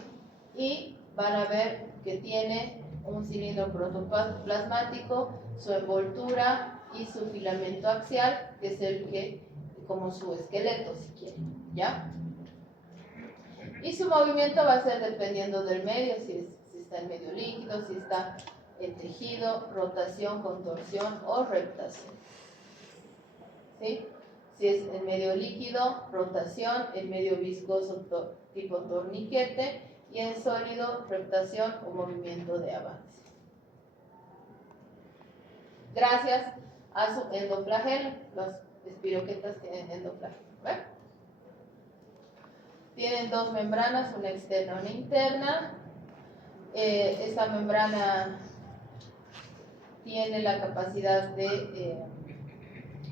Y van a ver que tiene un cilindro protoplasmático, su envoltura y su filamento axial, que es como su esqueleto, si quieren, ¿ya? Y su movimiento va a ser dependiendo del medio, si está en medio líquido, si está en tejido, rotación, contorsión o reptación. ¿Sí? Si es en medio líquido, rotación, en medio viscoso tipo torniquete, y en sólido, reptación o movimiento de avance. Gracias a su endoflagelo, las espiroquetas tienen endoflagelo. ¿Ven? Tienen 2 membranas, una externa y una interna. Esta membrana tiene la capacidad de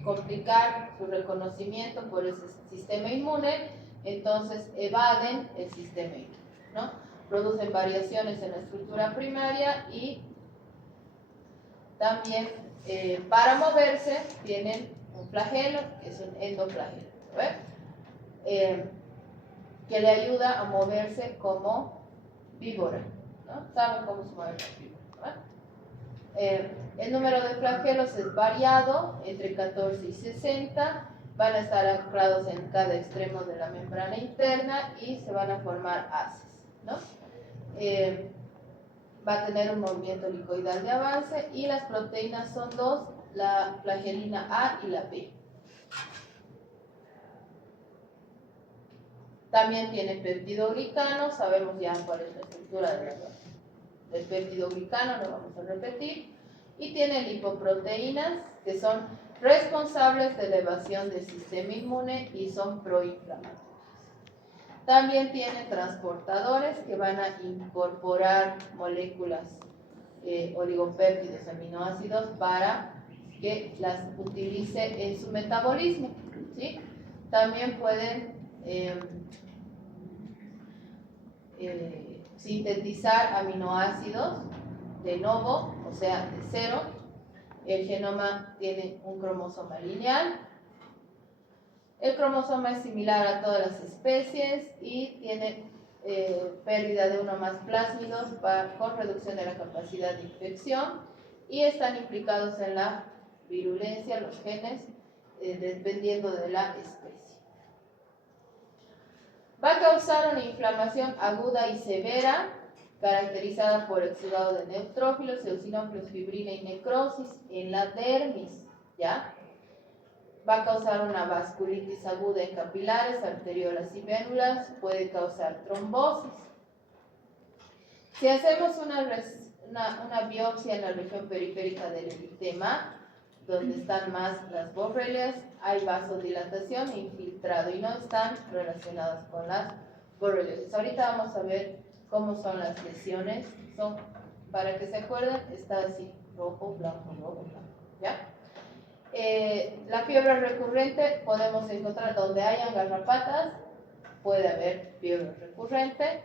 complicar su reconocimiento por el sistema inmune, entonces evaden el sistema inmune, ¿no? Producen variaciones en la estructura primaria y también para moverse tienen un flagelo, que es un endoflagelo, que le ayuda a moverse como víbora, ¿no? ¿Saben cómo se mueve la víbora? El número de flagelos es variado, entre 14 y 60, van a estar anclados en cada extremo de la membrana interna y se van a formar haces, ¿no? Va a tener un movimiento helicoidal de avance y las proteínas son 2, la flagelina A y la B. También tiene peptidoglicano, sabemos ya cuál es la estructura del peptidoglicano, lo vamos a repetir, y tiene lipoproteínas que son responsables de elevación del sistema inmune y son proinflamatorias. También tiene transportadores que van a incorporar moléculas oligopéptidos, aminoácidos, para que las utilice en su metabolismo, ¿sí? También pueden sintetizar aminoácidos de novo, o sea, de cero. El genoma tiene un cromosoma lineal. El cromosoma es similar a todas las especies y tiene pérdida de uno o más plásmidos con reducción de la capacidad de infección, y están implicados en la virulencia, los genes, dependiendo de la especie. Va a causar una inflamación aguda y severa, caracterizada por exudado de neutrófilos, eosinófilos, fibrina y necrosis en la dermis, ¿ya? Va a causar una vasculitis aguda en capilares, arteriolas y vénulas, puede causar trombosis. Si hacemos una biopsia en la región periférica del eritema, donde están más las borrelias, hay vasodilatación e infiltrado y no están relacionadas con las borrelias. Ahorita vamos a ver cómo son las lesiones. Son, para que se acuerden, está así, rojo, blanco, ¿ya? La fiebre recurrente podemos encontrar donde hayan garrapatas, puede haber fiebre recurrente.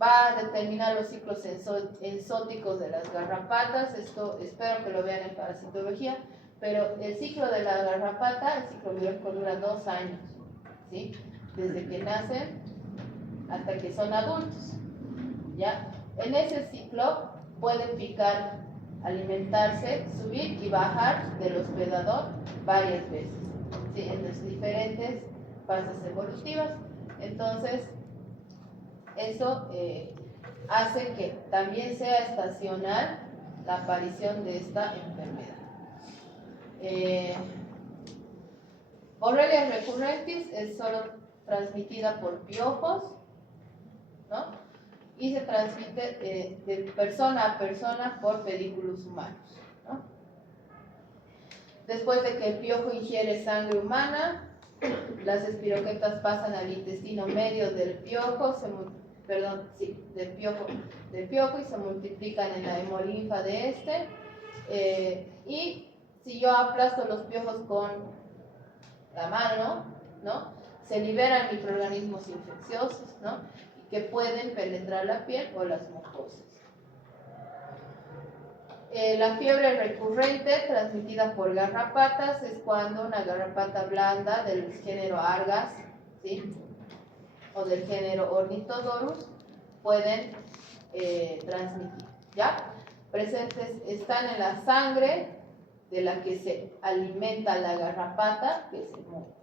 Va a determinar los ciclos enzóticos de las garrapatas. Esto espero que lo vean en parasitología, pero el ciclo de la garrapata, el ciclo biológico dura 2 años, ¿sí? Desde que nacen hasta que son adultos, ¿ya? En ese ciclo pueden picar, alimentarse, subir y bajar del hospedador varias veces, ¿sí? En las diferentes fases evolutivas. Entonces, eso hace que también sea estacional la aparición de esta enfermedad. Borrelia recurrentis es solo transmitida por piojos, ¿no? Y se transmite de persona a persona por pedículos humanos, ¿no? Después de que el piojo ingiere sangre humana, las espiroquetas pasan al intestino medio del piojo, del piojo y se multiplican en la hemolinfa de este. Y si yo aplasto los piojos con la mano, ¿no? Se liberan microorganismos infecciosos, ¿no? Que pueden penetrar la piel o las mucosas. La fiebre recurrente transmitida por garrapatas es cuando una garrapata blanda del género Argas, ¿sí? O del género Ornithodorus pueden transmitir, ¿ya? Presentes están en la sangre de la que se alimenta la garrapata, que es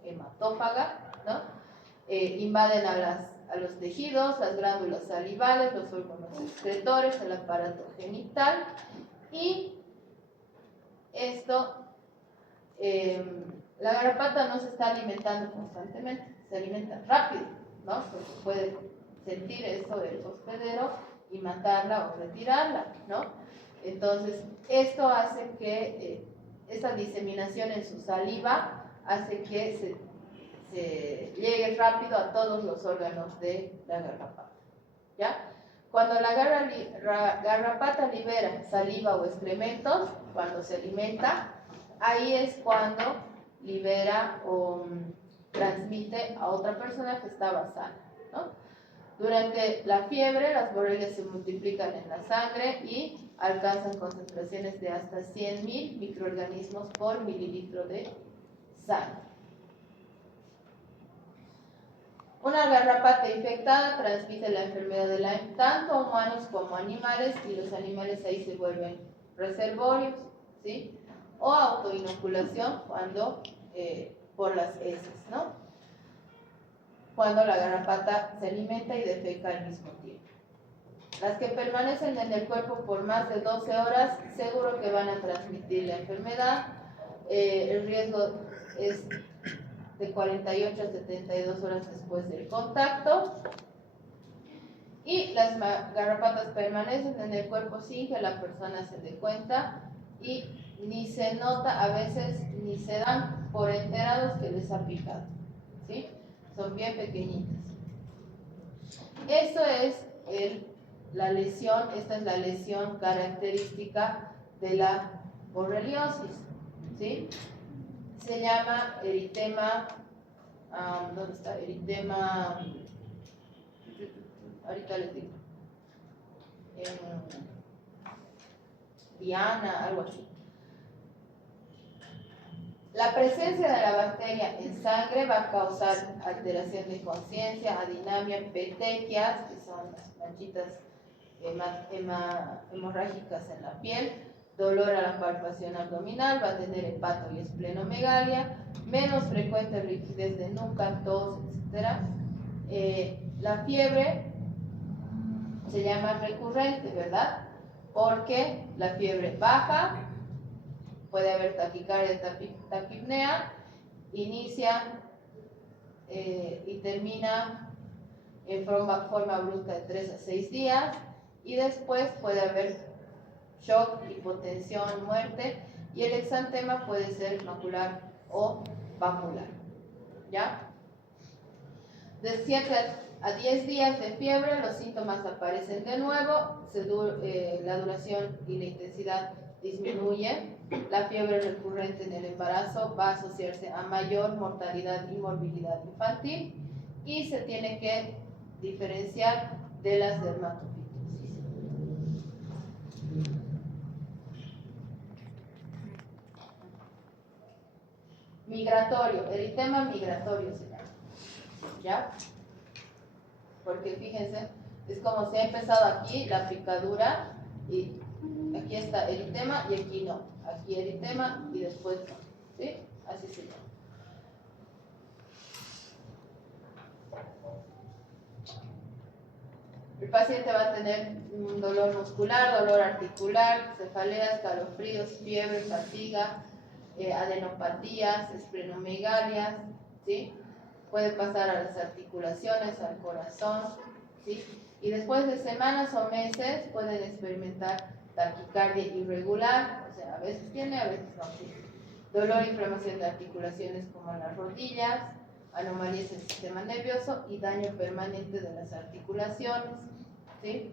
hematófaga, ¿no? Invaden a los tejidos, las glándulas salivales, los órganos excretores, el aparato genital. Y esto, la garrapata no se está alimentando constantemente, se alimenta rápido, ¿no? Porque puede sentir eso el hospedero y matarla o retirarla, ¿no? Entonces, esto hace que esta diseminación en su saliva hace que se llegue rápido a todos los órganos de la garrapata, ¿ya? Cuando la garrapata libera saliva o excrementos, cuando se alimenta, ahí es cuando libera o transmite a otra persona que estaba sana, ¿no? Durante la fiebre, las borrelias se multiplican en la sangre y alcanzan concentraciones de hasta 100.000 microorganismos por mililitro de sangre. Una garrapata infectada transmite la enfermedad de Lyme tanto a humanos como a animales, y los animales ahí se vuelven reservorios, ¿sí? O autoinoculación cuando por las heces, ¿no? Cuando la garrapata se alimenta y defeca al mismo tiempo. Las que permanecen en el cuerpo por más de 12 horas, seguro que van a transmitir la enfermedad. El riesgo es de 48 a 72 horas después del contacto. Y las garrapatas permanecen en el cuerpo sin que la persona se dé cuenta y ni se nota, a veces ni se dan por enterados que les ha picado, ¿sí? Son bien pequeñitas. Esto es la lesión, esta es la lesión característica de la borreliosis, ¿sí? Se llama eritema, ¿dónde está? Eritema, ahorita les digo, Diana, algo así. La presencia de la bacteria en sangre va a causar alteración de conciencia, adinamia, petequias, que son las manchitas hemorrágicas en la piel, dolor a la palpación abdominal, va a tener hepato y esplenomegalia, menos frecuente rigidez de nuca, tos, etc. La fiebre se llama recurrente, ¿verdad? Porque la fiebre baja, puede haber taquicardia, taquipnea, inicia y termina en forma brusca de 3 a 6 días, y después puede haber shock, hipotensión, muerte, y el exantema puede ser macular o vacular, ¿ya? De 7 a 10 días de fiebre, los síntomas aparecen de nuevo, la duración y la intensidad disminuye, la fiebre recurrente en el embarazo va a asociarse a mayor mortalidad y morbilidad infantil y se tiene que diferenciar de las dermatofitosis. Migratorio, eritema migratorio se llama, ¿ya? Porque fíjense, es como si ha empezado aquí la picadura y aquí está eritema y aquí no, aquí eritema y después no, ¿sí? Así se llama. El paciente va a tener un dolor muscular, dolor articular, cefaleas, escalofríos, fiebre, fatiga, adenopatías, esprenomegalias, ¿sí? Puede pasar a las articulaciones, al corazón, ¿sí? Y después de semanas o meses pueden experimentar taquicardia irregular, o sea, a veces tiene, a veces no tiene. Dolor e inflamación de articulaciones como en las rodillas, anomalías en el sistema nervioso y daño permanente de las articulaciones, ¿sí?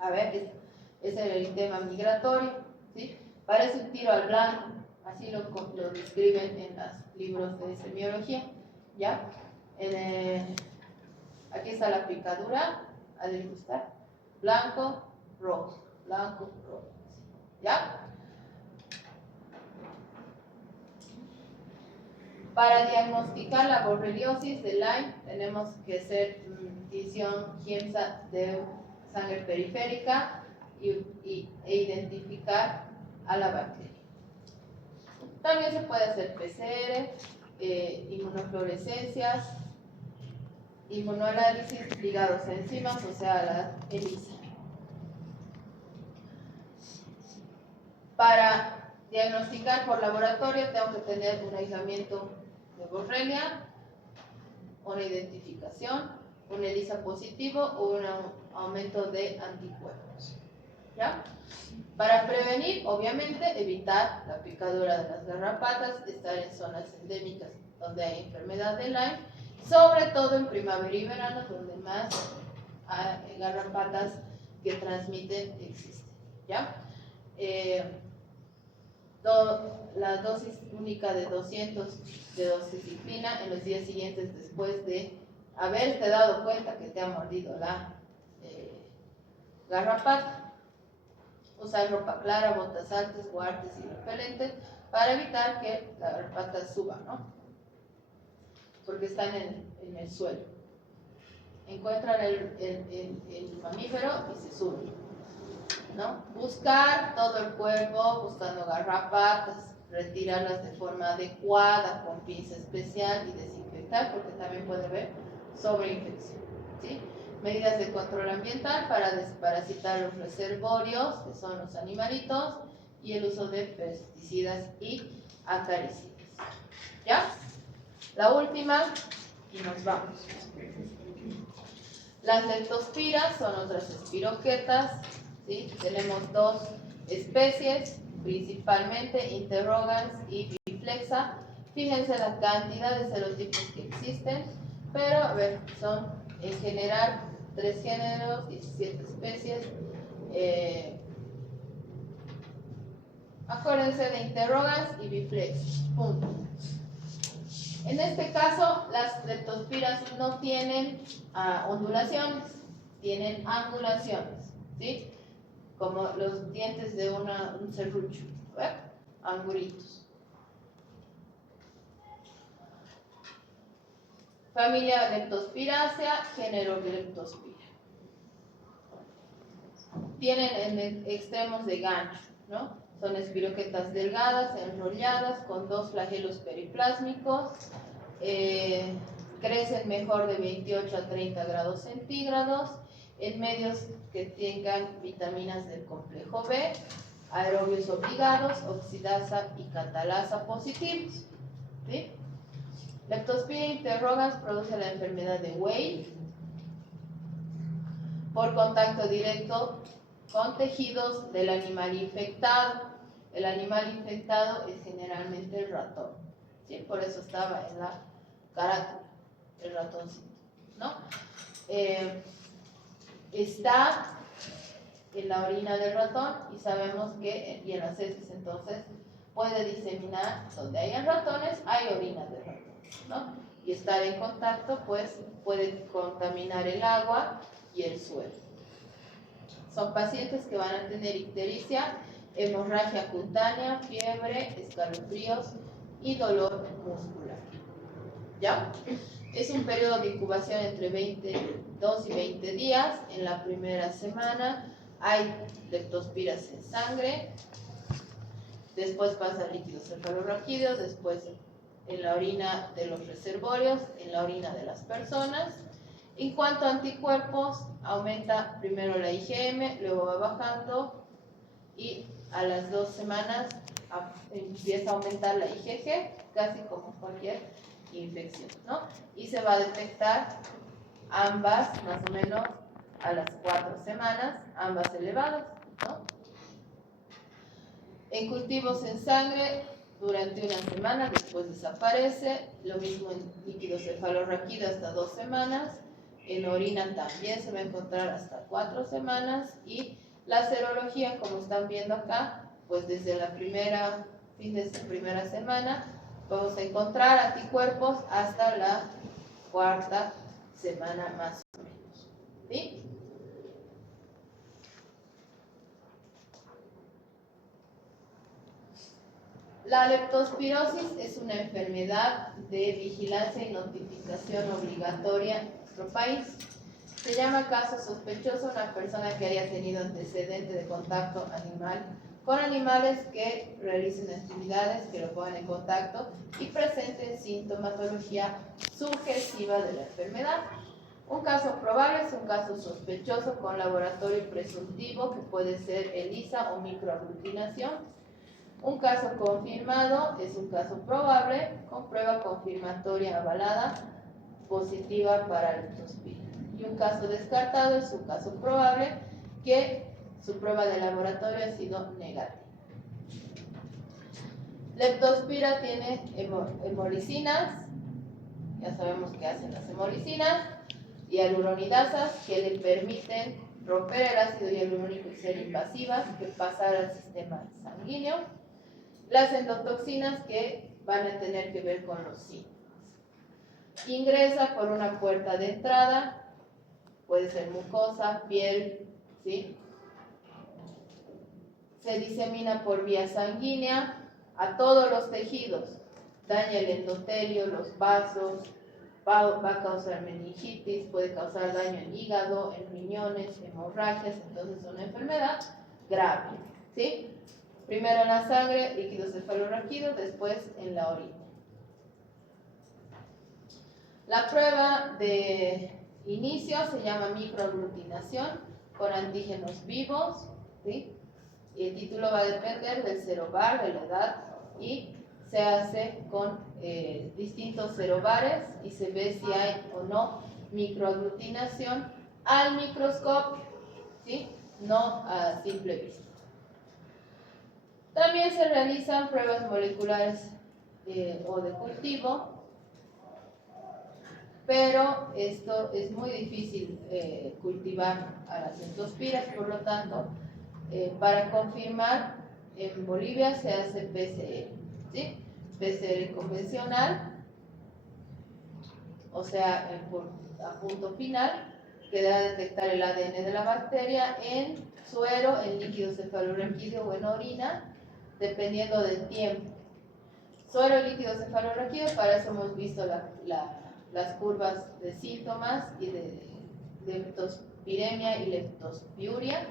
A ver, es el eritema migratorio, ¿sí? Parece un tiro al blanco, así lo describen en los libros de semiología, ¿ya? Aquí está la picadura, a degustar, blanco, rojo, ¿ya? Para diagnosticar la borreliosis de Lyme tenemos que hacer tinción GIEMSA de sangre periférica e identificar a la bacteria. También se puede hacer PCR, inmunofluorescencias, inmunoanálisis ligados a enzimas, o sea, la ELISA. Para diagnosticar por laboratorio tengo que tener un aislamiento de Borrelia, una identificación, un ELISA positivo o un aumento de anticuerpos, ¿ya? Para prevenir, obviamente, evitar la picadura de las garrapatas, estar en zonas endémicas donde hay enfermedad de Lyme, sobre todo en primavera y verano, donde más garrapatas que transmiten existen, ¿ya? La dosis única de 200 de doxiciclina en los días siguientes después de haberte dado cuenta que te ha mordido la garrapata. Usar ropa clara, botas altas, guantes y repelentes para evitar que la garrapata suba, ¿no? Porque están en el suelo. Encuentran el mamífero y se suben, ¿no? Buscar todo el cuerpo buscando garrapatas, retirarlas de forma adecuada con pinza especial y desinfectar porque también puede haber sobreinfección, ¿sí? Medidas de control ambiental para desparasitar los reservorios, que son los animalitos, y el uso de pesticidas y acaricidas. ¿Ya? La última y nos vamos. Las leptospiras son otras espiroquetas, ¿sí? Tenemos dos especies, principalmente interrogans y biflexa. Fíjense la cantidad de serotipos que existen, pero a ver, son en general 3 géneros, 17 especies. Acuérdense de interrogans y biflex, punto. En este caso, las leptospiras no tienen ondulaciones, tienen angulaciones, ¿sí? Como los dientes de un serrucho, ¿ver? Angulitos. Familia Leptospiraceae, género Leptospira. Tienen en extremos de gancho, ¿no? Son espiroquetas delgadas, enrolladas, con 2 flagelos periplásmicos. Crecen mejor de 28 a 30 grados centígrados en medios que tengan vitaminas del complejo B, aerobios obligados, oxidasa y catalasa positivos, ¿sí? Leptospira interrogans produce la enfermedad de Weil por contacto directo con tejidos del animal infectado. el animal infectado es generalmente el ratón, ¿sí? Por eso estaba en la carátula, el ratoncito, ¿no? Está en la orina del ratón y sabemos que, y en las heces entonces, puede diseminar donde hayan ratones, hay orina de ratón, ¿no? Y estar en contacto, pues, puede contaminar el agua y el suelo. Son pacientes que van a tener ictericia, hemorragia cutánea, fiebre, escalofríos y dolor muscular. ¿Ya? Es un periodo de incubación entre 22 y 20 días. En la primera semana hay leptospiras en sangre, después pasa líquidos cefalorraquídeos, después en la orina de los reservorios, en la orina de las personas. En cuanto a anticuerpos, aumenta primero la IgM, luego va bajando y a las 2 semanas empieza a aumentar la IgG, casi como cualquier infección, ¿no? Y se va a detectar ambas más o menos a las 4 semanas, ambas elevadas, ¿no? En cultivos en sangre, durante una semana, después desaparece, lo mismo en líquido cefalorraquídeo hasta 2 semanas, en orina también se va a encontrar hasta 4 semanas y la serología, como están viendo acá, pues desde la primera semana vamos a encontrar anticuerpos hasta la 4ª semana más o menos, ¿sí? La leptospirosis es una enfermedad de vigilancia y notificación obligatoria en nuestro país. Se llama caso sospechoso a una persona que haya tenido antecedente de contacto animal con animales que realicen actividades que lo pongan en contacto y presenten sintomatología sugestiva de la enfermedad. Un caso probable es un caso sospechoso con laboratorio presuntivo que puede ser ELISA o microaglutinación. Un caso confirmado es un caso probable con prueba confirmatoria avalada positiva para leptospira. Y un caso descartado es un caso probable que su prueba de laboratorio ha sido negativa. Leptospira tiene hemolicinas, ya sabemos qué hacen las hemolicinas, y hialuronidasas que le permiten romper el ácido hialurónico y ser invasivas, que pasar al sistema sanguíneo. Las endotoxinas que van a tener que ver con los síntomas. Ingresa por una puerta de entrada, puede ser mucosa, piel, ¿sí? Se disemina por vía sanguínea a todos los tejidos, daña el endotelio, los vasos, va a causar meningitis, puede causar daño en hígado, en riñones, hemorragias, entonces es una enfermedad grave, ¿sí? Primero en la sangre, líquido cefalorraquídeo, después en la orina. La prueba de inicio se llama microaglutinación con antígenos vivos, ¿sí? Y el título va a depender del serovar, de la edad, y se hace con distintos serovares y se ve si hay o no microaglutinación al microscopio, ¿sí? No a simple vista. También se realizan pruebas moleculares o de cultivo, pero esto es muy difícil cultivar a las leptospiras, por lo tanto, para confirmar, en Bolivia se hace PCR, ¿sí? PCR convencional, o sea, a punto final, que da a detectar el ADN de la bacteria en suero, en líquido cefalorraquídeo o en orina, dependiendo del tiempo. Suero y líquido cefalorraquídeo, para eso hemos visto las curvas de síntomas y de leptospiremia y leptospiuria.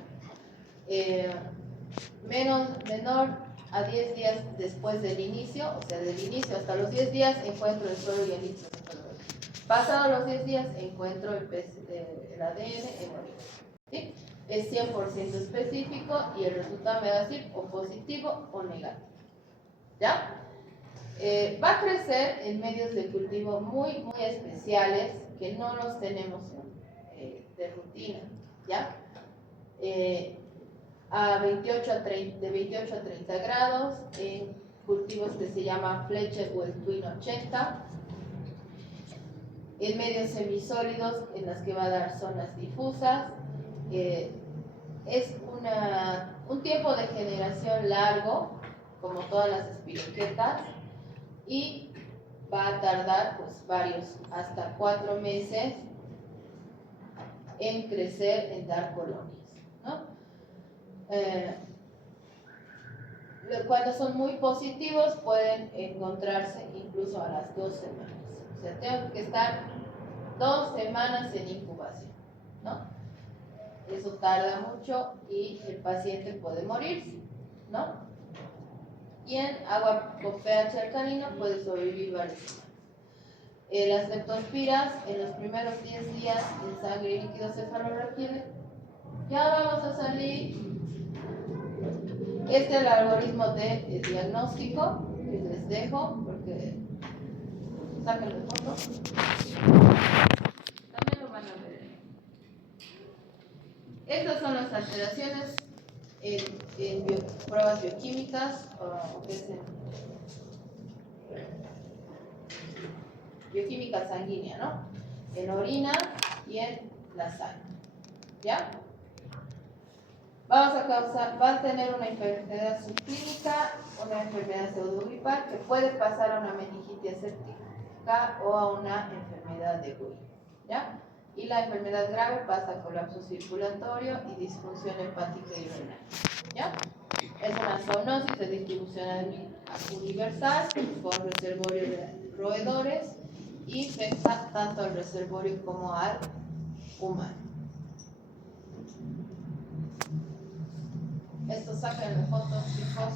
Menor a 10 días después del inicio, o sea, del inicio hasta los 10 días encuentro el suero y el líquido cefalorraquídeo. Pasados los 10 días encuentro el ADN en orina, ¿sí? Es 100% específico y el resultado me va a decir o positivo o negativo. ¿Ya? Va a crecer en medios de cultivo muy especiales que no los tenemos de rutina, ¿ya? de 28 a 30 grados en cultivos que se llaman Fletcher o el Twin 80. En medios semisólidos en las que va a dar zonas difusas. Es un tiempo de generación largo, como todas las espiroquetas, y va a tardar pues varios, hasta 4 meses en crecer, en dar colonias, ¿no? Cuando son muy positivos pueden encontrarse incluso a las 2 semanas. O sea, tengo que estar 2 semanas en incubación, ¿no? Eso tarda mucho y el paciente puede morirse, ¿no? Y en agua con pH alcalino puede sobrevivir varias semanas. Las leptospiras en los primeros 10 días en sangre y líquido cefalorraquídeo. Ya vamos a salir. Este es el algoritmo de diagnóstico que les dejo, porque sáquenlo de foto. También lo van a ver. Estas son las alteraciones en pruebas bioquímicas, que es bioquímica sanguínea, ¿no? En orina y en la sangre. ¿Ya? Va a tener una enfermedad subclínica, una enfermedad pseudogripal que puede pasar a una meningitis aséptica o a una enfermedad de Guy, ¿ya? Y la enfermedad grave pasa a colapso circulatorio y disfunción hepática y renal, ¿ya? Es una zoonosis de distribución universal con reservorio de roedores y afecta tanto al reservorio como al humano. Esto sacan las fotos, chicos.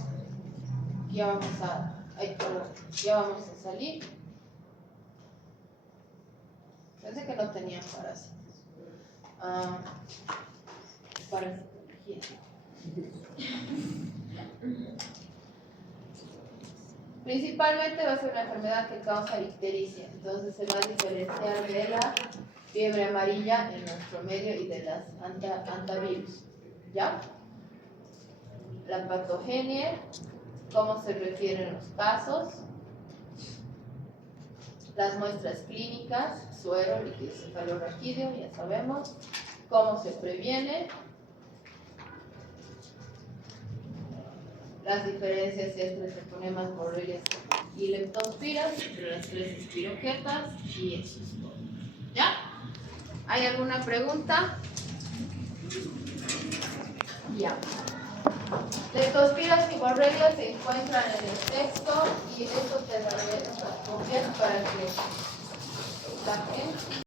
Ya vamos a salir. Pensé que no tenían parásitos. Parasitología. Principalmente va a ser una enfermedad que causa ictericia, entonces se va a diferenciar de la fiebre amarilla en nuestro medio y de las antivirus, ¿ya? La patogenia, cómo se refieren los casos, las muestras clínicas, suero, líquido cefalorraquídeo, ya sabemos, cómo se previene, las diferencias entre treponemas, borrelias y leptospiras, entre las 3 espiroquetas, y eso es todo. ¿Ya? ¿Hay alguna pregunta? Ya. Leptospiras y borrelias se encuentran en el texto y eso te daré para que la gente